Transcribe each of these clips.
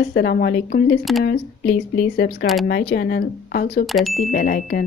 Assalamu alaikum listeners. Please subscribe my channel. Also press the bell icon.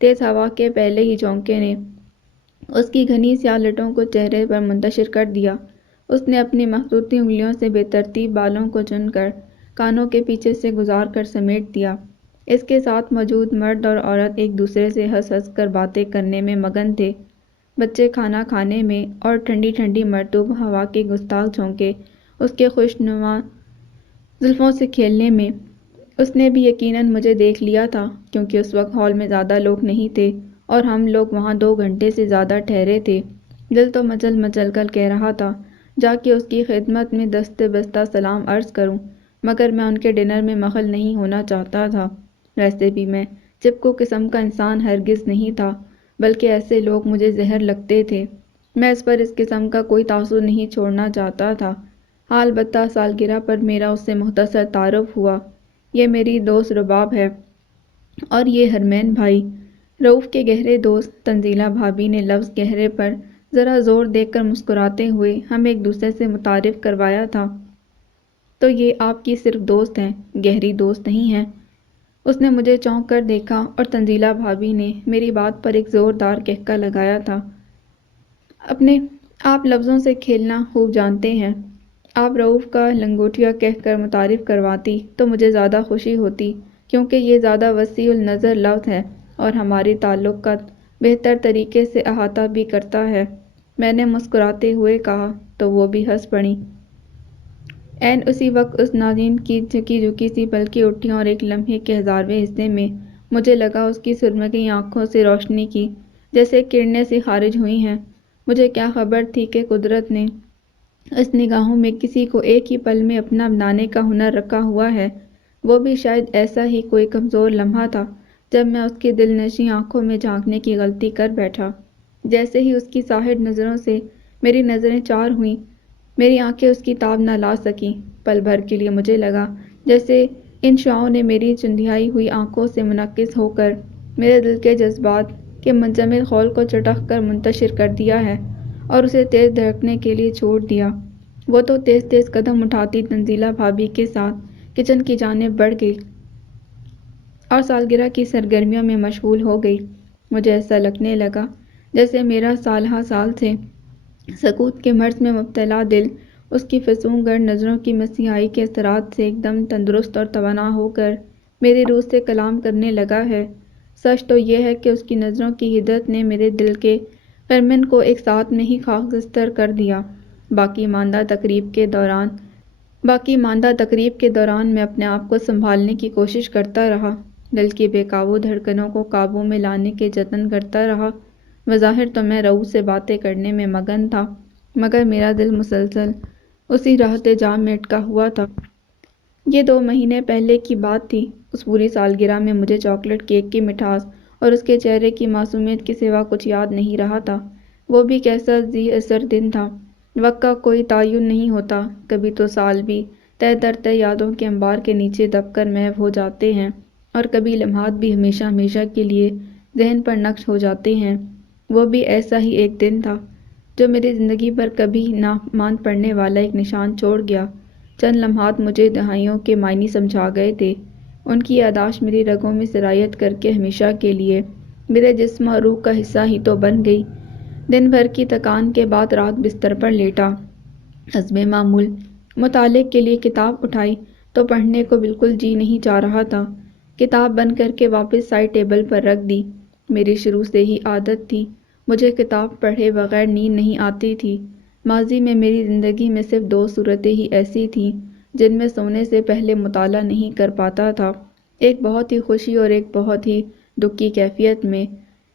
تیز ہوا کے پہلے ہی جھونکے نے اس کی گھنی سیاہ لٹوں کو چہرے پر منتشر کر دیا۔ اس نے اپنی مخطوطی انگلیوں سے بے ترتیب بالوں کو چن کر کانوں کے پیچھے سے گزار کر سمیٹ دیا۔ اس کے ساتھ موجود مرد اور عورت ایک دوسرے سے ہنس ہنس کر باتیں کرنے میں مگن تھے۔ بچے کھانا کھانے میں اور ٹھنڈی ٹھنڈی مرطوب ہوا کے گستاخ جھونکے اس کے خوشنما زلفوں سے کھیلنے میں۔ اس نے بھی یقیناً مجھے دیکھ لیا تھا، کیونکہ اس وقت ہال میں زیادہ لوگ نہیں تھے اور ہم لوگ وہاں 2 گھنٹے سے زیادہ ٹھہرے تھے۔ دل تو مچل مچل کر کہہ رہا تھا جا کے اس کی خدمت میں دست بستہ سلام عرض کروں، مگر میں ان کے ڈنر میں مخل نہیں ہونا چاہتا تھا۔ ویسے بھی میں چپکو قسم کا انسان ہرگز نہیں تھا، بلکہ ایسے لوگ مجھے زہر لگتے تھے۔ میں اس پر اس قسم کا کوئی تاثر نہیں چھوڑنا چاہتا تھا۔ البتہ سالگرہ پر میرا اس سے مختصر تعارف ہوا۔ یہ میری دوست رباب ہے اور یہ حرمین بھائی۔ رؤف کے گہرے دوست۔ تنزیلہ بھابی نے لفظ گہرے پر ذرا زور دے کر مسکراتے ہوئے ہمیں ایک دوسرے سے متعارف کروایا تھا۔ تو یہ آپ کی صرف دوست ہیں، گہری دوست نہیں ہیں؟ اس نے مجھے چونک کر دیکھا اور تنزیلہ بھابی نے میری بات پر ایک زوردار کہکا لگایا تھا۔ آپ لفظوں سے کھیلنا خوب جانتے ہیں۔ آپ رؤف کا لنگوٹیا کہہ کر متعارف کرواتی تو مجھے زیادہ خوشی ہوتی، کیونکہ یہ زیادہ وسیع النظر لفظ ہے اور ہماری تعلقات بہتر طریقے سے احاطہ بھی کرتا ہے۔ میں نے مسکراتے ہوئے کہا تو وہ بھی ہنس پڑیں۔ عین اسی وقت اس ناظرین کی جھکی جھکی سی پلکیں اٹھیں اور ایک لمحے کے 1000ویں حصے میں مجھے لگا اس کی سرمگی آنکھوں سے روشنی کی جیسے کرنیں سی خارج ہوئی ہیں۔ مجھے کیا خبر تھی کہ قدرت نے اس نگاہوں میں کسی کو ایک ہی پل میں اپنا بنانے کا ہنر رکھا ہوا ہے۔ وہ بھی شاید ایسا ہی کوئی کمزور لمحہ تھا جب میں اس کی دل نشیں آنکھوں میں جھانکنے کی غلطی کر بیٹھا۔ جیسے ہی اس کی ساحر نظروں سے میری نظریں چار ہوئیں، میری آنکھیں اس کی تاب نہ لا سکیں۔ پل بھر کے لیے مجھے لگا جیسے ان شعاعوں نے میری چندھیائی ہوئی آنکھوں سے منعکس ہو کر میرے دل کے جذبات کے منجمد خول کو چٹخ کر منتشر کر دیا ہے اور اسے تیز دھڑکنے کے لیے چھوڑ دیا۔ وہ تو تیز تیز قدم اٹھاتی تنزیلہ بھابی کے ساتھ کچن کی جانب بڑھ گئی اور سالگرہ کی سرگرمیوں میں مشغول ہو گئی۔ مجھے ایسا لگنے لگا جیسے میرا سالہ سال سے سکوت کے مرض میں مبتلا دل اس کی فسوں گرد نظروں کی مسیحائی کے اثرات سے ایک دم تندرست اور توانا ہو کر میری روح سے کلام کرنے لگا ہے۔ سچ تو یہ ہے کہ اس کی نظروں کی حدت نے میرے دل کے خرمن کو ایک ساتھ میں ہی خاکستر کر دیا۔ باقی ماندہ تقریب کے دوران میں اپنے آپ کو سنبھالنے کی کوشش کرتا رہا، دل کی بے قابو دھڑکنوں کو قابو میں لانے کے جتن کرتا رہا۔ بظاہر تو میں رؤف سے باتیں کرنے میں مگن تھا، مگر میرا دل مسلسل اسی راحت جام میں اٹکا ہوا تھا۔ یہ 2 مہینے پہلے کی بات تھی۔ اس پوری سالگرہ میں مجھے چاکلیٹ کیک کی مٹھاس اور اس کے چہرے کی معصومیت کے سوا کچھ یاد نہیں رہا تھا۔ وہ بھی کیسا ذی اثر دن تھا۔ وقت کا کوئی تعین نہیں ہوتا، کبھی تو سال بھی تہ در تہ یادوں کے انبار کے نیچے دب کر محو ہو جاتے ہیں اور کبھی لمحات بھی ہمیشہ ہمیشہ کے لیے ذہن پر نقش ہو جاتے ہیں۔ وہ بھی ایسا ہی ایک دن تھا جو میری زندگی پر کبھی نہ ماند پڑنے والا ایک نشان چھوڑ گیا۔ چند لمحات مجھے دہائیوں کے معنی سمجھا گئے تھے۔ ان کی یادداشت میری رگوں میں سرایت کر کے ہمیشہ کے لیے میرے جسم اور روح کا حصہ ہی تو بن گئی۔ دن بھر کی تھکان کے بعد رات بستر پر لیٹا، حسب معمول مطالعے کے لیے کتاب اٹھائی تو پڑھنے کو بالکل جی نہیں چاہ رہا تھا۔ کتاب بند کر کے واپس سائڈ ٹیبل پر رکھ دی۔ میری شروع سے ہی عادت تھی، مجھے کتاب پڑھے بغیر نیند نہیں آتی تھی۔ ماضی میں میری زندگی میں صرف 2 صورتیں ہی ایسی تھیں جن میں سونے سے پہلے مطالعہ نہیں کر پاتا تھا، ایک بہت ہی خوشی اور ایک بہت ہی دکھ کی کیفیت میں۔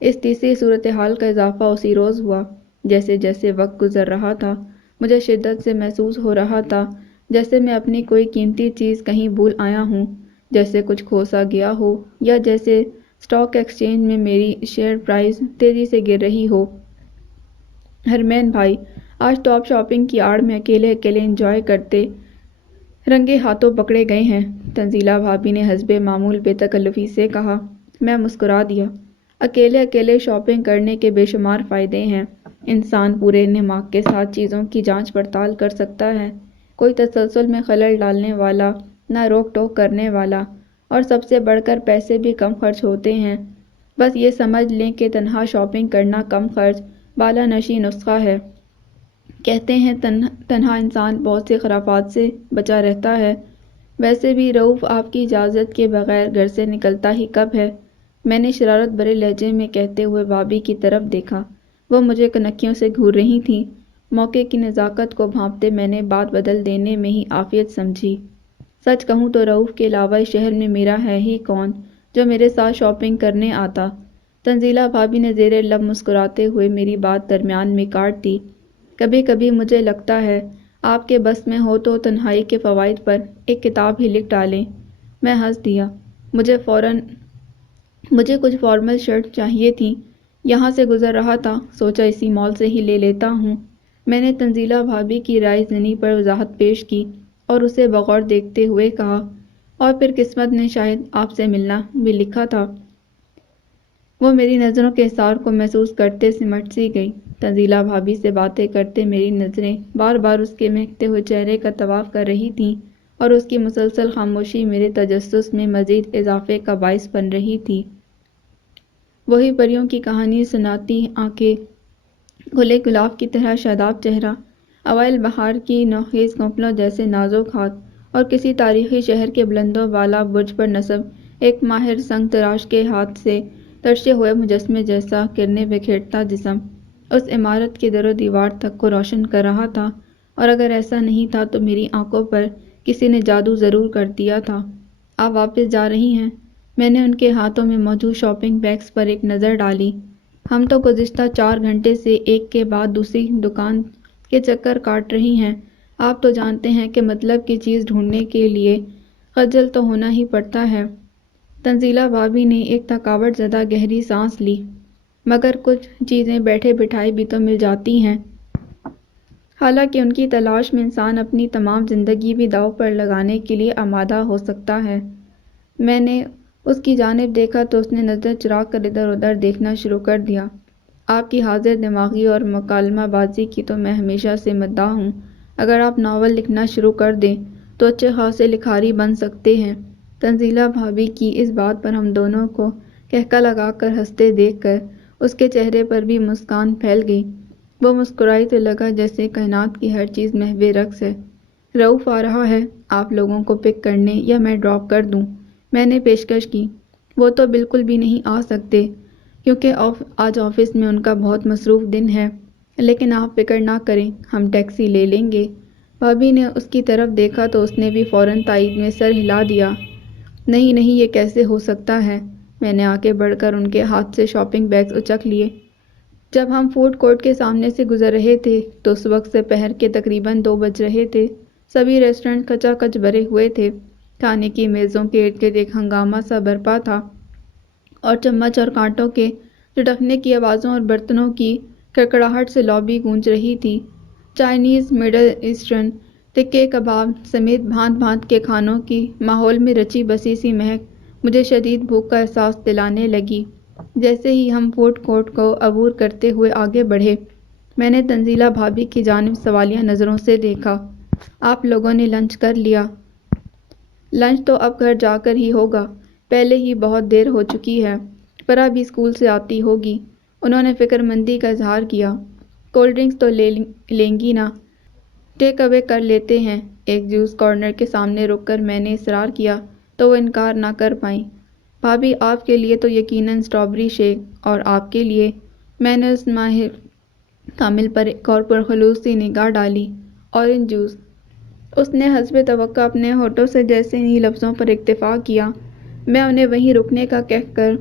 اس تیسری صورتحال کا اضافہ اسی روز ہوا۔ جیسے جیسے وقت گزر رہا تھا مجھے شدت سے محسوس ہو رہا تھا جیسے میں اپنی کوئی قیمتی چیز کہیں بھول آیا ہوں، جیسے کچھ کھو سا گیا ہو، یا جیسے اسٹاک ایکسچینج میں میری شیئر پرائز تیزی سے گر رہی ہو۔ حرمین بھائی، آج تو آپ شاپنگ کی آڑ میں اکیلے انجوائے کرتے رنگے ہاتھوں پکڑے گئے ہیں، تنزیلہ بھابی نے حسب معمول بے تکلفی سے کہا۔ میں مسکرا دیا۔ اکیلے شاپنگ کرنے کے بے شمار فائدے ہیں۔ انسان پورے دماغ کے ساتھ چیزوں کی جانچ پڑتال کر سکتا ہے، کوئی تسلسل میں خلل ڈالنے والا نہ روک ٹوک کرنے والا، اور سب سے بڑھ کر پیسے بھی کم خرچ ہوتے ہیں۔ بس یہ سمجھ لیں کہ تنہا شاپنگ کرنا کم خرچ بالا نشی نسخہ ہے۔ کہتے ہیں تنہا انسان بہت سے خرافات سے بچا رہتا ہے۔ ویسے بھی رؤف آپ کی اجازت کے بغیر گھر سے نکلتا ہی کب ہے؟ میں نے شرارت بھرے لہجے میں کہتے ہوئے بھابھی کی طرف دیکھا۔ وہ مجھے کنکھیوں سے گھور رہی تھیں۔ موقع کی نزاکت کو بھانپتے میں نے بات بدل دینے میں ہی عافیت سمجھی۔ سچ کہوں تو رؤف کے علاوہ اس شہر میں میرا ہے ہی کون جو میرے ساتھ شاپنگ کرنے آتا؟ تنزیلہ بھابھی نے زیر لب مسکراتے ہوئے میری بات درمیان میں کاٹ دی۔ کبھی کبھی مجھے لگتا ہے آپ کے بس میں ہو تو تنہائی کے فوائد پر ایک کتاب ہی لکھ ڈالیں۔ میں ہنس دیا۔ مجھے کچھ فارمل شرٹ چاہیے تھیں۔ یہاں سے گزر رہا تھا، سوچا اسی مال سے ہی لے لیتا ہوں۔ میں نے تنزیلہ بھابھی کی رائے زنی پر وضاحت پیش کی اور اسے بغور دیکھتے ہوئے کہا، اور پھر قسمت نے شاید آپ سے ملنا بھی لکھا تھا۔ وہ میری نظروں کے اثار کو محسوس کرتے سمٹ سی گئی۔ تنزیلہ بھابھی سے باتیں کرتے میری نظریں بار بار اس کے مہکتے ہوئے چہرے کا طواف کر رہی تھیں اور اس کی مسلسل خاموشی میرے تجسس میں مزید اضافے کا باعث بن رہی تھی۔ وہی پریوں کی کہانی سناتی آنکھیں، کھلے گلاب کی طرح شاداب چہرہ، اوائل بہار کی نوخیز کونپلوں جیسے نازک ہاتھ، اور کسی تاریخی شہر کے بلند و بالا برج پر نصب ایک ماہر سنگ تراش کے ہاتھ سے تراشے ہوئے مجسمے جیسا کرنیں بکھیرتا جسم اس عمارت کے در و دیوار تک کو روشن کر رہا تھا، اور اگر ایسا نہیں تھا تو میری آنکھوں پر کسی نے جادو ضرور کر دیا تھا۔ آپ واپس جا رہی ہیں؟ میں نے ان کے ہاتھوں میں موجود شاپنگ بیگز پر ایک نظر ڈالی۔ ہم تو گزشتہ 4 گھنٹے سے ایک کے بعد دوسری دکان کے چکر کاٹ رہی ہیں۔ آپ تو جانتے ہیں کہ مطلب کی چیز ڈھونڈنے کے لیے خجل تو ہونا ہی پڑتا ہے۔ تنزیلہ بھابھی نے ایک تھکاوٹ زدہ گہری سانس لی۔ مگر کچھ چیزیں بیٹھے بٹھائے بھی تو مل جاتی ہیں۔ حالانکہ ان کی تلاش میں انسان اپنی تمام زندگی بھی داؤ پر لگانے کے لیے آمادہ ہو سکتا ہے۔ میں نے اس کی جانب دیکھا تو اس نے نظر چرا کر ادھر ادھر دیکھنا شروع کر دیا۔ آپ کی حاضر دماغی اور مکالمہ بازی کی تو میں ہمیشہ سے مداح ہوں۔ اگر آپ ناول لکھنا شروع کر دیں تو اچھے خاصے لکھاری بن سکتے ہیں۔ تنزیلہ بھابھی کی اس بات پر ہم دونوں کو قہقہ لگا کر ہنستے دیکھ کر اس کے چہرے پر بھی مسکان پھیل گئی۔ وہ مسکرائی تو لگا جیسے کائنات کی ہر چیز محو رقص ہے۔ رؤف آ رہا ہے، آپ لوگوں کو پک کرنے، یا میں ڈراپ کر دوں؟ میں نے پیشکش کی۔ وہ تو بالکل بھی نہیں آ سکتے کیونکہ آج آفس میں ان کا بہت مصروف دن ہے، لیکن آپ فکر نہ کریں، ہم ٹیکسی لے لیں گے۔ بھابھی نے اس کی طرف دیکھا تو اس نے بھی فوراً تائید میں سر ہلا دیا۔ نہیں نہیں، یہ کیسے ہو سکتا ہے؟ میں نے آگے بڑھ کر ان کے ہاتھ سے شاپنگ بیگز اچک لیے۔ جب ہم فوڈ کورٹ کے سامنے سے گزر رہے تھے تو اس وقت سے پہر کے تقریباً 2 بج رہے تھے۔ سبھی ریسٹورنٹ کھچا کھچ بھرے ہوئے تھے۔ کھانے کی میزوں کے ارد گرد ایک ہنگامہ سا برپا تھا، اور چمچ اور کانٹوں کے چٹکنے کی آوازوں اور برتنوں کی کڑکڑاہٹ سے لابی گونج رہی تھی۔ چائنیز، مڈل ایسٹرن، تکے کباب سمیت بھانت بھانت کے کھانوں کی ماحول میں رچی بسی سی مہک مجھے شدید بھوک کا احساس دلانے لگی۔ جیسے ہی ہم فوڈ کورٹ کو عبور کرتے ہوئے آگے بڑھے، میں نے تنزیلہ بھابھی کی جانب سوالیہ نظروں سے دیکھا۔ آپ لوگوں نے لنچ کر لیا؟ لنچ تو اب گھر جا کر ہی ہوگا، پہلے ہی بہت دیر ہو چکی ہے۔ فرح بھی اسکول سے آتی ہوگی۔ انہوں نے فکر مندی کا اظہار کیا۔ کولڈ ڈرنکس تو لیں گی نا؟ ٹیک اوے کر لیتے ہیں۔ ایک جوس کارنر کے سامنے رک کر میں نے اصرار کیا تو وہ انکار نہ کر پائیں۔ بھابھی، آپ کے لیے تو یقیناً اسٹرابیری شیک، اور آپ کے لیے؟ میں نے اس ماہر کامل پر ایک اور پرخلوص سی نگاہ ڈالی۔ Orange juice. اس نے حسب توقع اپنے ہونٹوں سے جیسے انہی لفظوں پر اکتفا کیا۔ میں انہیں وہیں رکنے کا کہہ کر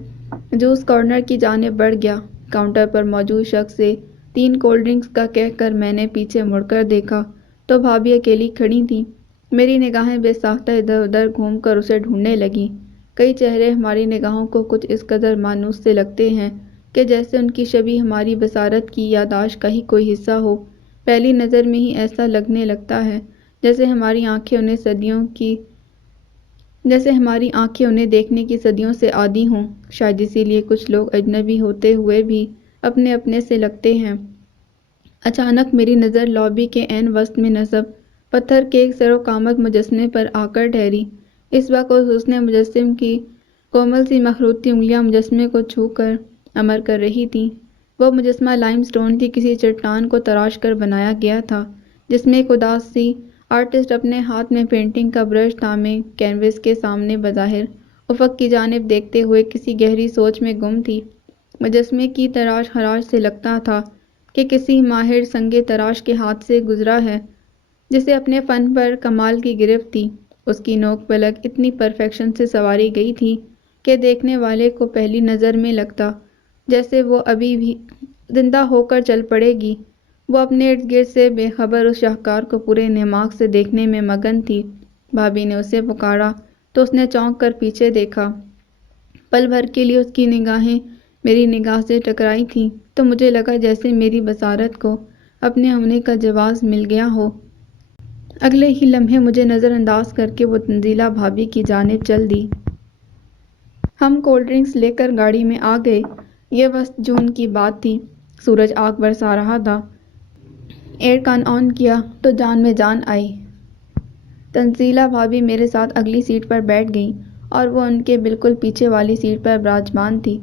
جوس کارنر کی جانب بڑھ گیا۔ کاؤنٹر پر موجود شخص سے 3 کولڈ ڈرنکس کا کہہ کر میں نے پیچھے مڑ کر دیکھا تو بھابھی اکیلی کھڑی تھیں۔ میری نگاہیں بے ساختہ ادھر ادھر گھوم کر اسے ڈھونڈنے لگیں۔ کئی چہرے ہماری نگاہوں کو کچھ اس قدر مانوس سے لگتے ہیں کہ جیسے ان کی شبیہ ہماری بصارت کی یادداشت کا ہی کوئی حصہ ہو۔ پہلی نظر میں ہی ایسا لگنے لگتا ہے جیسے ہماری آنکھیں انہیں دیکھنے کی صدیوں سے عادی ہوں۔ شاید اسی لیے کچھ لوگ اجنبی ہوتے ہوئے بھی اپنے اپنے سے لگتے ہیں۔ اچانک میری نظر لابی کے عین وسط میں نصب پتھر کے ایک سر و قامت مجسمے پر آ کر ٹھہری۔ اس وقت اس حسن مجسم کی کومل سی مخروطی انگلیاں مجسمے کو چھو کر امر کر رہی تھیں۔ وہ مجسمہ لائم سٹون کی کسی چٹان کو تراش کر بنایا گیا تھا، جس میں ایک اداس سی آرٹسٹ اپنے ہاتھ میں پینٹنگ کا برش تھامے کینوس کے سامنے بظاہر افق کی جانب دیکھتے ہوئے کسی گہری سوچ میں گم تھی۔ مجسمے کی تراش خراش سے لگتا تھا کہ کسی ماہر سنگ تراش کے ہاتھ سے گزرا ہے، جسے اپنے فن پر کمال کی گرفت تھی۔ اس کی نوک پلک اتنی پرفیکشن سے سنواری گئی تھی کہ دیکھنے والے کو پہلی نظر میں لگتا جیسے وہ ابھی بھی زندہ ہو کر چل پڑے گی۔ وہ اپنے ارد گرد سے بے خبر اس شاہکار کو پورے نماگ سے دیکھنے میں مگن تھی۔ بھابھی نے اسے پکارا تو اس نے چونک کر پیچھے دیکھا۔ پل بھر کے لیے اس کی نگاہیں میری نگاہ سے ٹکرائی تھیں تو مجھے لگا جیسے میری بصارت کو اپنے ہونے کا جواز مل گیا ہو۔ اگلے ہی لمحے مجھے نظر انداز کر کے وہ تنزیلہ بھابھی کی جانب چل دی۔ ہم کولڈ ڈرنکس لے کر گاڑی میں آ گئے۔ یہ وسط جون کی بات تھی۔ سورج آگ برسا رہا تھا۔ ایئر کان آن کیا تو جان میں جان آئی۔ تنزیلہ بھابھی میرے ساتھ اگلی سیٹ پر بیٹھ گئیں اور وہ ان کے بالکل پیچھے والی سیٹ پر براجمان تھی۔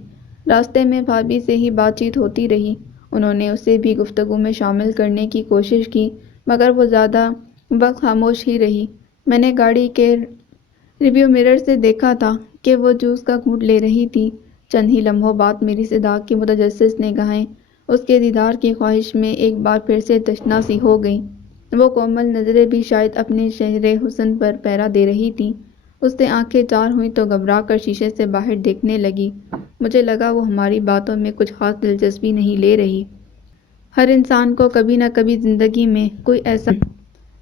راستے میں بھابھی سے ہی بات چیت ہوتی رہی۔ انہوں نے اسے بھی گفتگو میں شامل کرنے کی کوشش کی مگر وہ زیادہ وقت خاموش ہی رہی۔ میں نے گاڑی کے ریویو مرر سے دیکھا تھا کہ وہ جوس کا گھونٹ لے رہی تھی۔ چند ہی لمحوں بعد میری صداق کی متجسس نگاہیں اس کے دیدار کی خواہش میں ایک بار پھر سے تشنا سی ہو گئیں۔ وہ کومل نظریں بھی شاید اپنے شہرِ حسن پر پہرا دے رہی تھیں۔ اس سے آنکھیں چار ہوئیں تو گھبرا کر شیشے سے باہر دیکھنے لگی۔ مجھے لگا وہ ہماری باتوں میں کچھ خاص دلچسپی نہیں لے رہی۔ ہر انسان کو کبھی نہ کبھی زندگی میں کوئی ایسا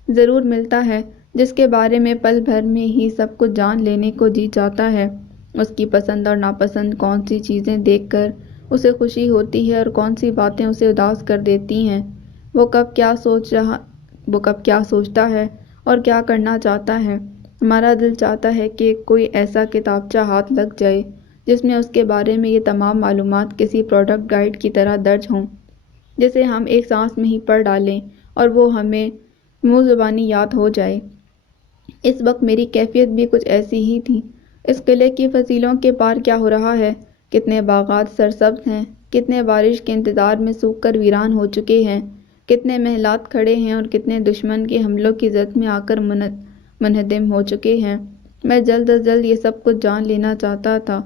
ضرور ملتا ہے جس کے بارے میں پل بھر میں ہی سب کچھ جان لینے کو جی چاہتا ہے۔ اس کی پسند اور ناپسند کون سی چیزیں دیکھ کر اسے خوشی ہوتی ہے اور کون سی باتیں اسے اداس کر دیتی ہیں۔ وہ کب کیا سوچتا ہے اور کیا کرنا چاہتا ہے۔ ہمارا دل چاہتا ہے کہ کوئی ایسا کتابچہ ہاتھ لگ جائے جس میں اس کے بارے میں یہ تمام معلومات کسی پروڈکٹ گائیڈ کی طرح درج ہوں، جسے ہم ایک سانس میں ہی پڑھ ڈالیں اور وہ ہمیں منہ زبانی یاد ہو جائے۔ اس وقت میری کیفیت بھی کچھ ایسی ہی تھی۔ اس قلعے کی فضیلوں کے پار کیا ہو رہا ہے؟ کتنے باغات سرسبز ہیں، کتنے بارش کے انتظار میں سوکھ کر ویران ہو چکے ہیں، کتنے محلات کھڑے ہیں اور کتنے دشمن کے حملوں کی زد میں آ کر منہدم ہو چکے ہیں۔ میں جلد از جلد یہ سب کچھ جان لینا چاہتا تھا۔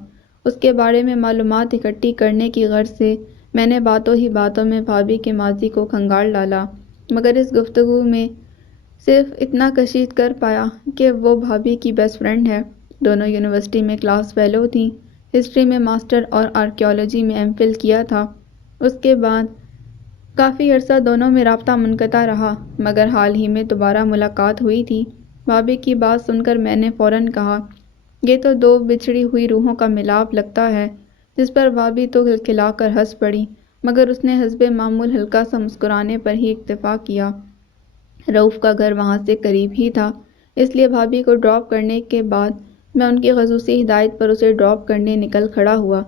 اس کے بارے میں معلومات اکٹھی کرنے کی غرض سے میں نے باتوں ہی باتوں میں بھابھی کے ماضی کو کھنگال ڈالا، مگر اس گفتگو میں صرف اتنا کشید کر پایا کہ وہ بھابھی کی بیسٹ فرینڈ ہے۔ دونوں یونیورسٹی میں کلاس فیلو تھیں۔ ہسٹری میں ماسٹر اور آرکیالوجی میں ایم فل کیا تھا۔ اس کے بعد کافی عرصہ دونوں میں رابطہ منقطع رہا، مگر حال ہی میں دوبارہ ملاقات ہوئی تھی۔ بھابھی کی بات سن کر میں نے فوراً کہا، یہ تو دو بچھڑی ہوئی روحوں کا ملاپ لگتا ہے، جس پر بھابھی تو کھلکھلا کر ہنس پڑی، مگر اس نے حسب معمول ہلکا سا مسکرانے پر ہی اکتفا کیا۔ رؤوف کا گھر وہاں سے قریب ہی تھا، اس لیے بھابھی کو ڈراپ کرنے کے بعد میں ان کی خصوصی ہدایت پر اسے ڈراپ کرنے نکل کھڑا ہوا۔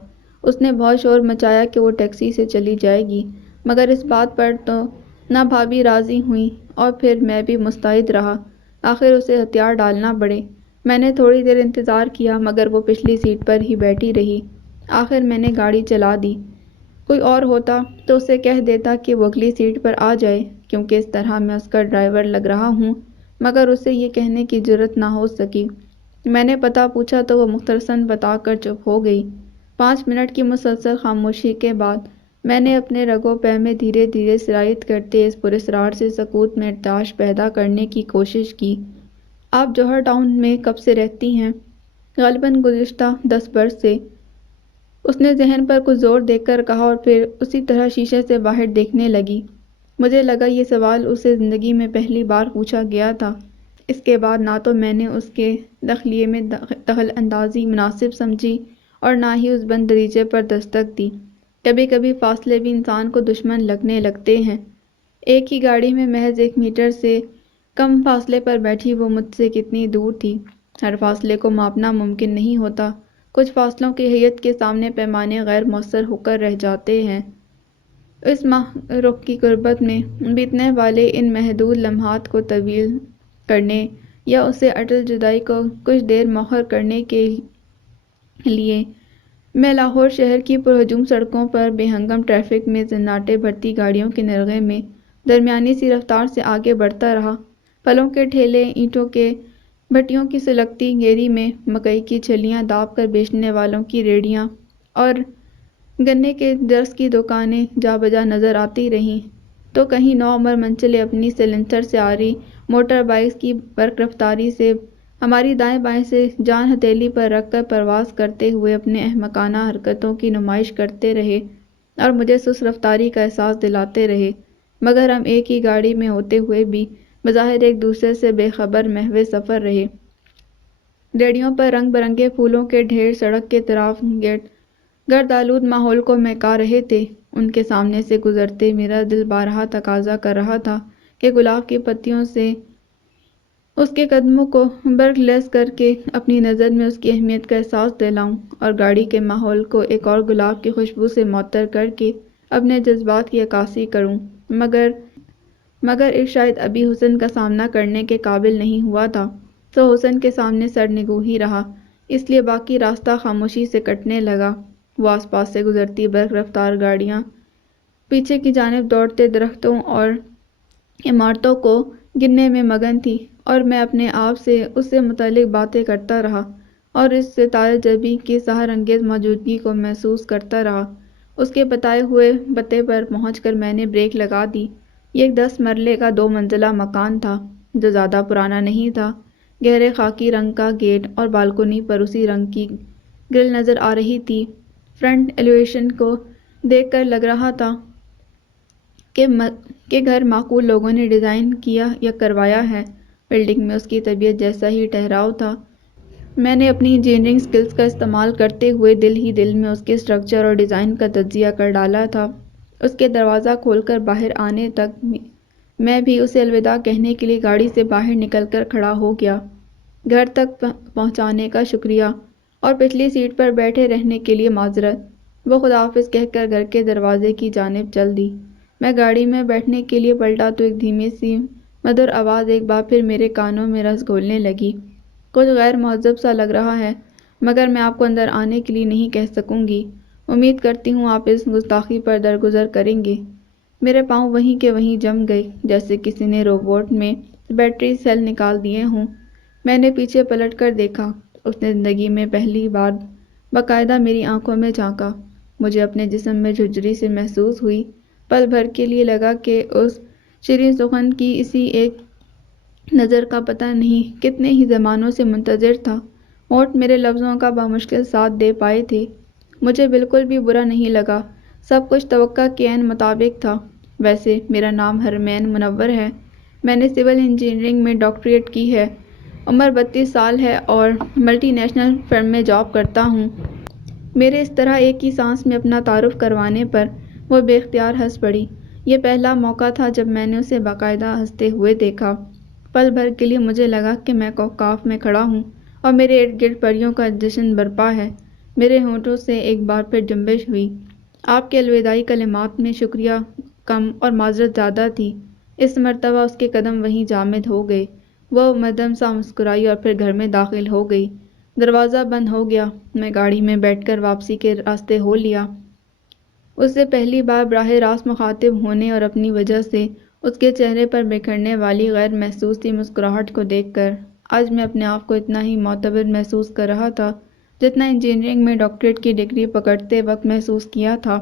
اس نے بہت شور مچایا کہ وہ ٹیکسی سے چلی جائے گی، مگر اس بات پر تو نہ بھابھی راضی ہوئیں اور پھر میں بھی مستعد رہا۔ آخر اسے ہتھیار ڈالنا پڑے۔ میں نے تھوڑی دیر انتظار کیا مگر وہ پچھلی سیٹ پر ہی بیٹھی رہی۔ آخر میں نے گاڑی چلا دی۔ کوئی اور ہوتا تو اسے کہہ دیتا کہ وہ اگلی سیٹ پر آ جائے، کیونکہ اس طرح میں اس کا ڈرائیور لگ رہا ہوں، مگر اسے یہ کہنے کی جرأت نہ ہو سکی۔ میں نے پتہ پوچھا تو وہ مختصراً بتا کر چپ ہو گئی۔ 5 منٹ کی مسلسل خاموشی کے بعد میں نے اپنے رگو پے میں دھیرے دھیرے سرایت کرتے اس پراسرار سے سکوت میں ارتعاش پیدا کرنے کی کوشش کی، آپ جوہر ٹاؤن میں کب سے رہتی ہیں؟ غالباً گزشتہ 10 برس سے۔ اس نے ذہن پر کچھ زور دے کر کہا اور پھر اسی طرح شیشے سے باہر دیکھنے لگی۔ مجھے لگا یہ سوال اسے زندگی میں پہلی بار پوچھا گیا تھا۔ اس کے بعد نہ تو میں نے اس کے داخلیے میں دخل اندازی مناسب سمجھی اور نہ ہی اس بند دریچے پر دستک دی۔ کبھی کبھی فاصلے بھی انسان کو دشمن لگنے لگتے ہیں۔ ایک ہی گاڑی میں محض 1 میٹر سے کم فاصلے پر بیٹھی وہ مجھ سے کتنی دور تھی۔ ہر فاصلے کو ماپنا ممکن نہیں ہوتا۔ کچھ فاصلوں کی حیت کے سامنے پیمانے غیر مؤثر ہو کر رہ جاتے ہیں۔ اس ماہ رخ کی غربت میں بیتنے والے ان محدود لمحات کو طویل کرنے یا اسے اٹل جدائی کو کچھ دیر مؤخر کرنے کے لیے میں لاہور شہر کی پرہجوم سڑکوں پر بے ہنگم ٹریفک میں سناٹے بھرتی گاڑیوں کے نرغے میں درمیانی سی رفتار سے آگے بڑھتا رہا۔ پھلوں کے ٹھیلے، اینٹوں کے بھٹیوں کی سلگتی گیری میں مکئی کی چھلیاں داب کر بیچنے والوں کی ریڑھیاں اور گنے کے درس کی دکانیں جا بجا نظر آتی رہیں، تو کہیں نوعمر منچلے اپنی سیلنسر سے آ رہی موٹر بائیکس کی برق رفتاری سے ہماری دائیں بائیں سے جان ہتھیلی پر رکھ کر پرواز کرتے ہوئے اپنے احمقانہ حرکتوں کی نمائش کرتے رہے اور مجھے سست رفتاری کا احساس دلاتے رہے، مگر ہم ایک ہی گاڑی میں ہوتے ہوئے بھی بظاہر ایک دوسرے سے بے خبر محو سفر رہے۔ ریڑھیوں پر رنگ برنگے پھولوں کے ڈھیر سڑک کے طرف گرد آلود ماحول کو مہکا رہے تھے۔ ان کے سامنے سے گزرتے میرا دل بارہا تقاضا کر رہا تھا کہ گلاب کی پتیوں سے اس کے قدموں کو برق لیس کر کے اپنی نظر میں اس کی اہمیت کا احساس دلاؤں اور گاڑی کے ماحول کو ایک اور گلاب کی خوشبو سے معطر کر کے اپنے جذبات کی عکاسی کروں، مگر ایک شاید ابھی حسن کا سامنا کرنے کے قابل نہیں ہوا تھا، تو حسن کے سامنے سرنگو ہی رہا، اس لیے باقی راستہ خاموشی سے کٹنے لگا۔ وہ آس پاس سے گزرتی برق رفتار گاڑیاں، پیچھے کی جانب دوڑتے درختوں اور عمارتوں کو گننے میں مگن تھی، اور میں اپنے آپ سے اس سے متعلق باتیں کرتا رہا اور اس ستارہ جبی کی سحر انگیز موجودگی کو محسوس کرتا رہا۔ اس کے بتائے ہوئے پتے پر پہنچ کر میں نے بریک لگا دی۔ یہ ایک 10 مرلے کا 2 منزلہ مکان تھا جو زیادہ پرانا نہیں تھا۔ گہرے خاکی رنگ کا گیٹ اور بالکونی پر اسی رنگ کی گرل نظر آ رہی تھی۔ فرنٹ ایلیویشن کو دیکھ کر لگ رہا تھا کہ گھر معقول لوگوں نے ڈیزائن کیا یا کروایا ہے۔ بلڈنگ میں اس کی طبیعت جیسا ہی ٹھہراؤ تھا۔ میں نے اپنی انجینئرنگ سکلز کا استعمال کرتے ہوئے دل ہی دل میں اس کے اسٹرکچر اور ڈیزائن کا تجزیہ کر ڈالا تھا۔ اس کے دروازہ کھول کر باہر آنے تک میں بھی اسے الوداع کہنے کے لیے گاڑی سے باہر نکل کر کھڑا ہو گیا۔ گھر تک پہنچانے کا شکریہ اور پچھلی سیٹ پر بیٹھے رہنے کے لیے معذرت۔ وہ خدا حافظ کہہ کر گھر کے دروازے کی جانب چل دی۔ میں گاڑی میں بیٹھنے کے لیے پلٹا تو ایک دھیمی سی مدھر آواز ایک بار پھر میرے کانوں میں رس گھولنے لگی۔ کچھ غیر مہذب سا لگ رہا ہے، مگر میں آپ کو اندر آنے کے لیے نہیں کہہ سکوں گی۔ امید کرتی ہوں آپ اس گستاخی پر درگزر کریں گے۔ میرے پاؤں وہیں کے وہیں جم گئے، جیسے کسی نے روبوٹ میں بیٹری سیل نکال دیے ہوں۔ میں نے پیچھے پلٹ کر دیکھا۔ اس نے زندگی میں پہلی بار باقاعدہ میری آنکھوں میں جھانکا۔ مجھے اپنے جسم میں جھرجھری سی محسوس ہوئی۔ پل بھر کے لیے لگا کہ اس شیریں سخن کی اسی ایک نظر کا پتہ نہیں کتنے ہی زمانوں سے منتظر تھا۔ ہونٹ میرے لفظوں کا بامشکل ساتھ دے پائے تھے۔ مجھے بالکل بھی برا نہیں لگا، سب کچھ توقع کے عین مطابق تھا۔ ویسے میرا نام حرمین منور ہے، میں نے سول انجینئرنگ میں ڈاکٹریٹ کی ہے، عمر 32 سال ہے اور ملٹی نیشنل فرم میں جاب کرتا ہوں۔ میرے اس طرح ایک ہی سانس میں اپنا تعارف کروانے پر وہ بے اختیار ہنس پڑی۔ یہ پہلا موقع تھا جب میں نے اسے باقاعدہ ہنستے ہوئے دیکھا۔ پل بھر کے لیے مجھے لگا کہ میں کوکاف میں کھڑا ہوں اور میرے ارد گرد پریوں کا جشن برپا ہے۔ میرے ہونٹوں سے ایک بار پھر جنبش ہوئی۔ آپ کے الوداعی کلمات میں شکریہ کم اور معذرت زیادہ تھی۔ اس مرتبہ اس کے قدم وہیں جامد ہو گئے۔ وہ مدھم سا مسکرائی اور پھر گھر میں داخل ہو گئی۔ دروازہ بند ہو گیا۔ میں گاڑی میں بیٹھ کر واپسی کے راستے ہو لیا۔ اس سے پہلی بار براہ راست مخاطب ہونے اور اپنی وجہ سے اس کے چہرے پر بکھرنے والی غیر محسوس سی مسکراہٹ کو دیکھ کر آج میں اپنے آپ کو اتنا ہی معتبر محسوس کر رہا تھا جتنا انجینئرنگ میں ڈاکٹریٹ کی ڈگری پکڑتے وقت محسوس کیا تھا۔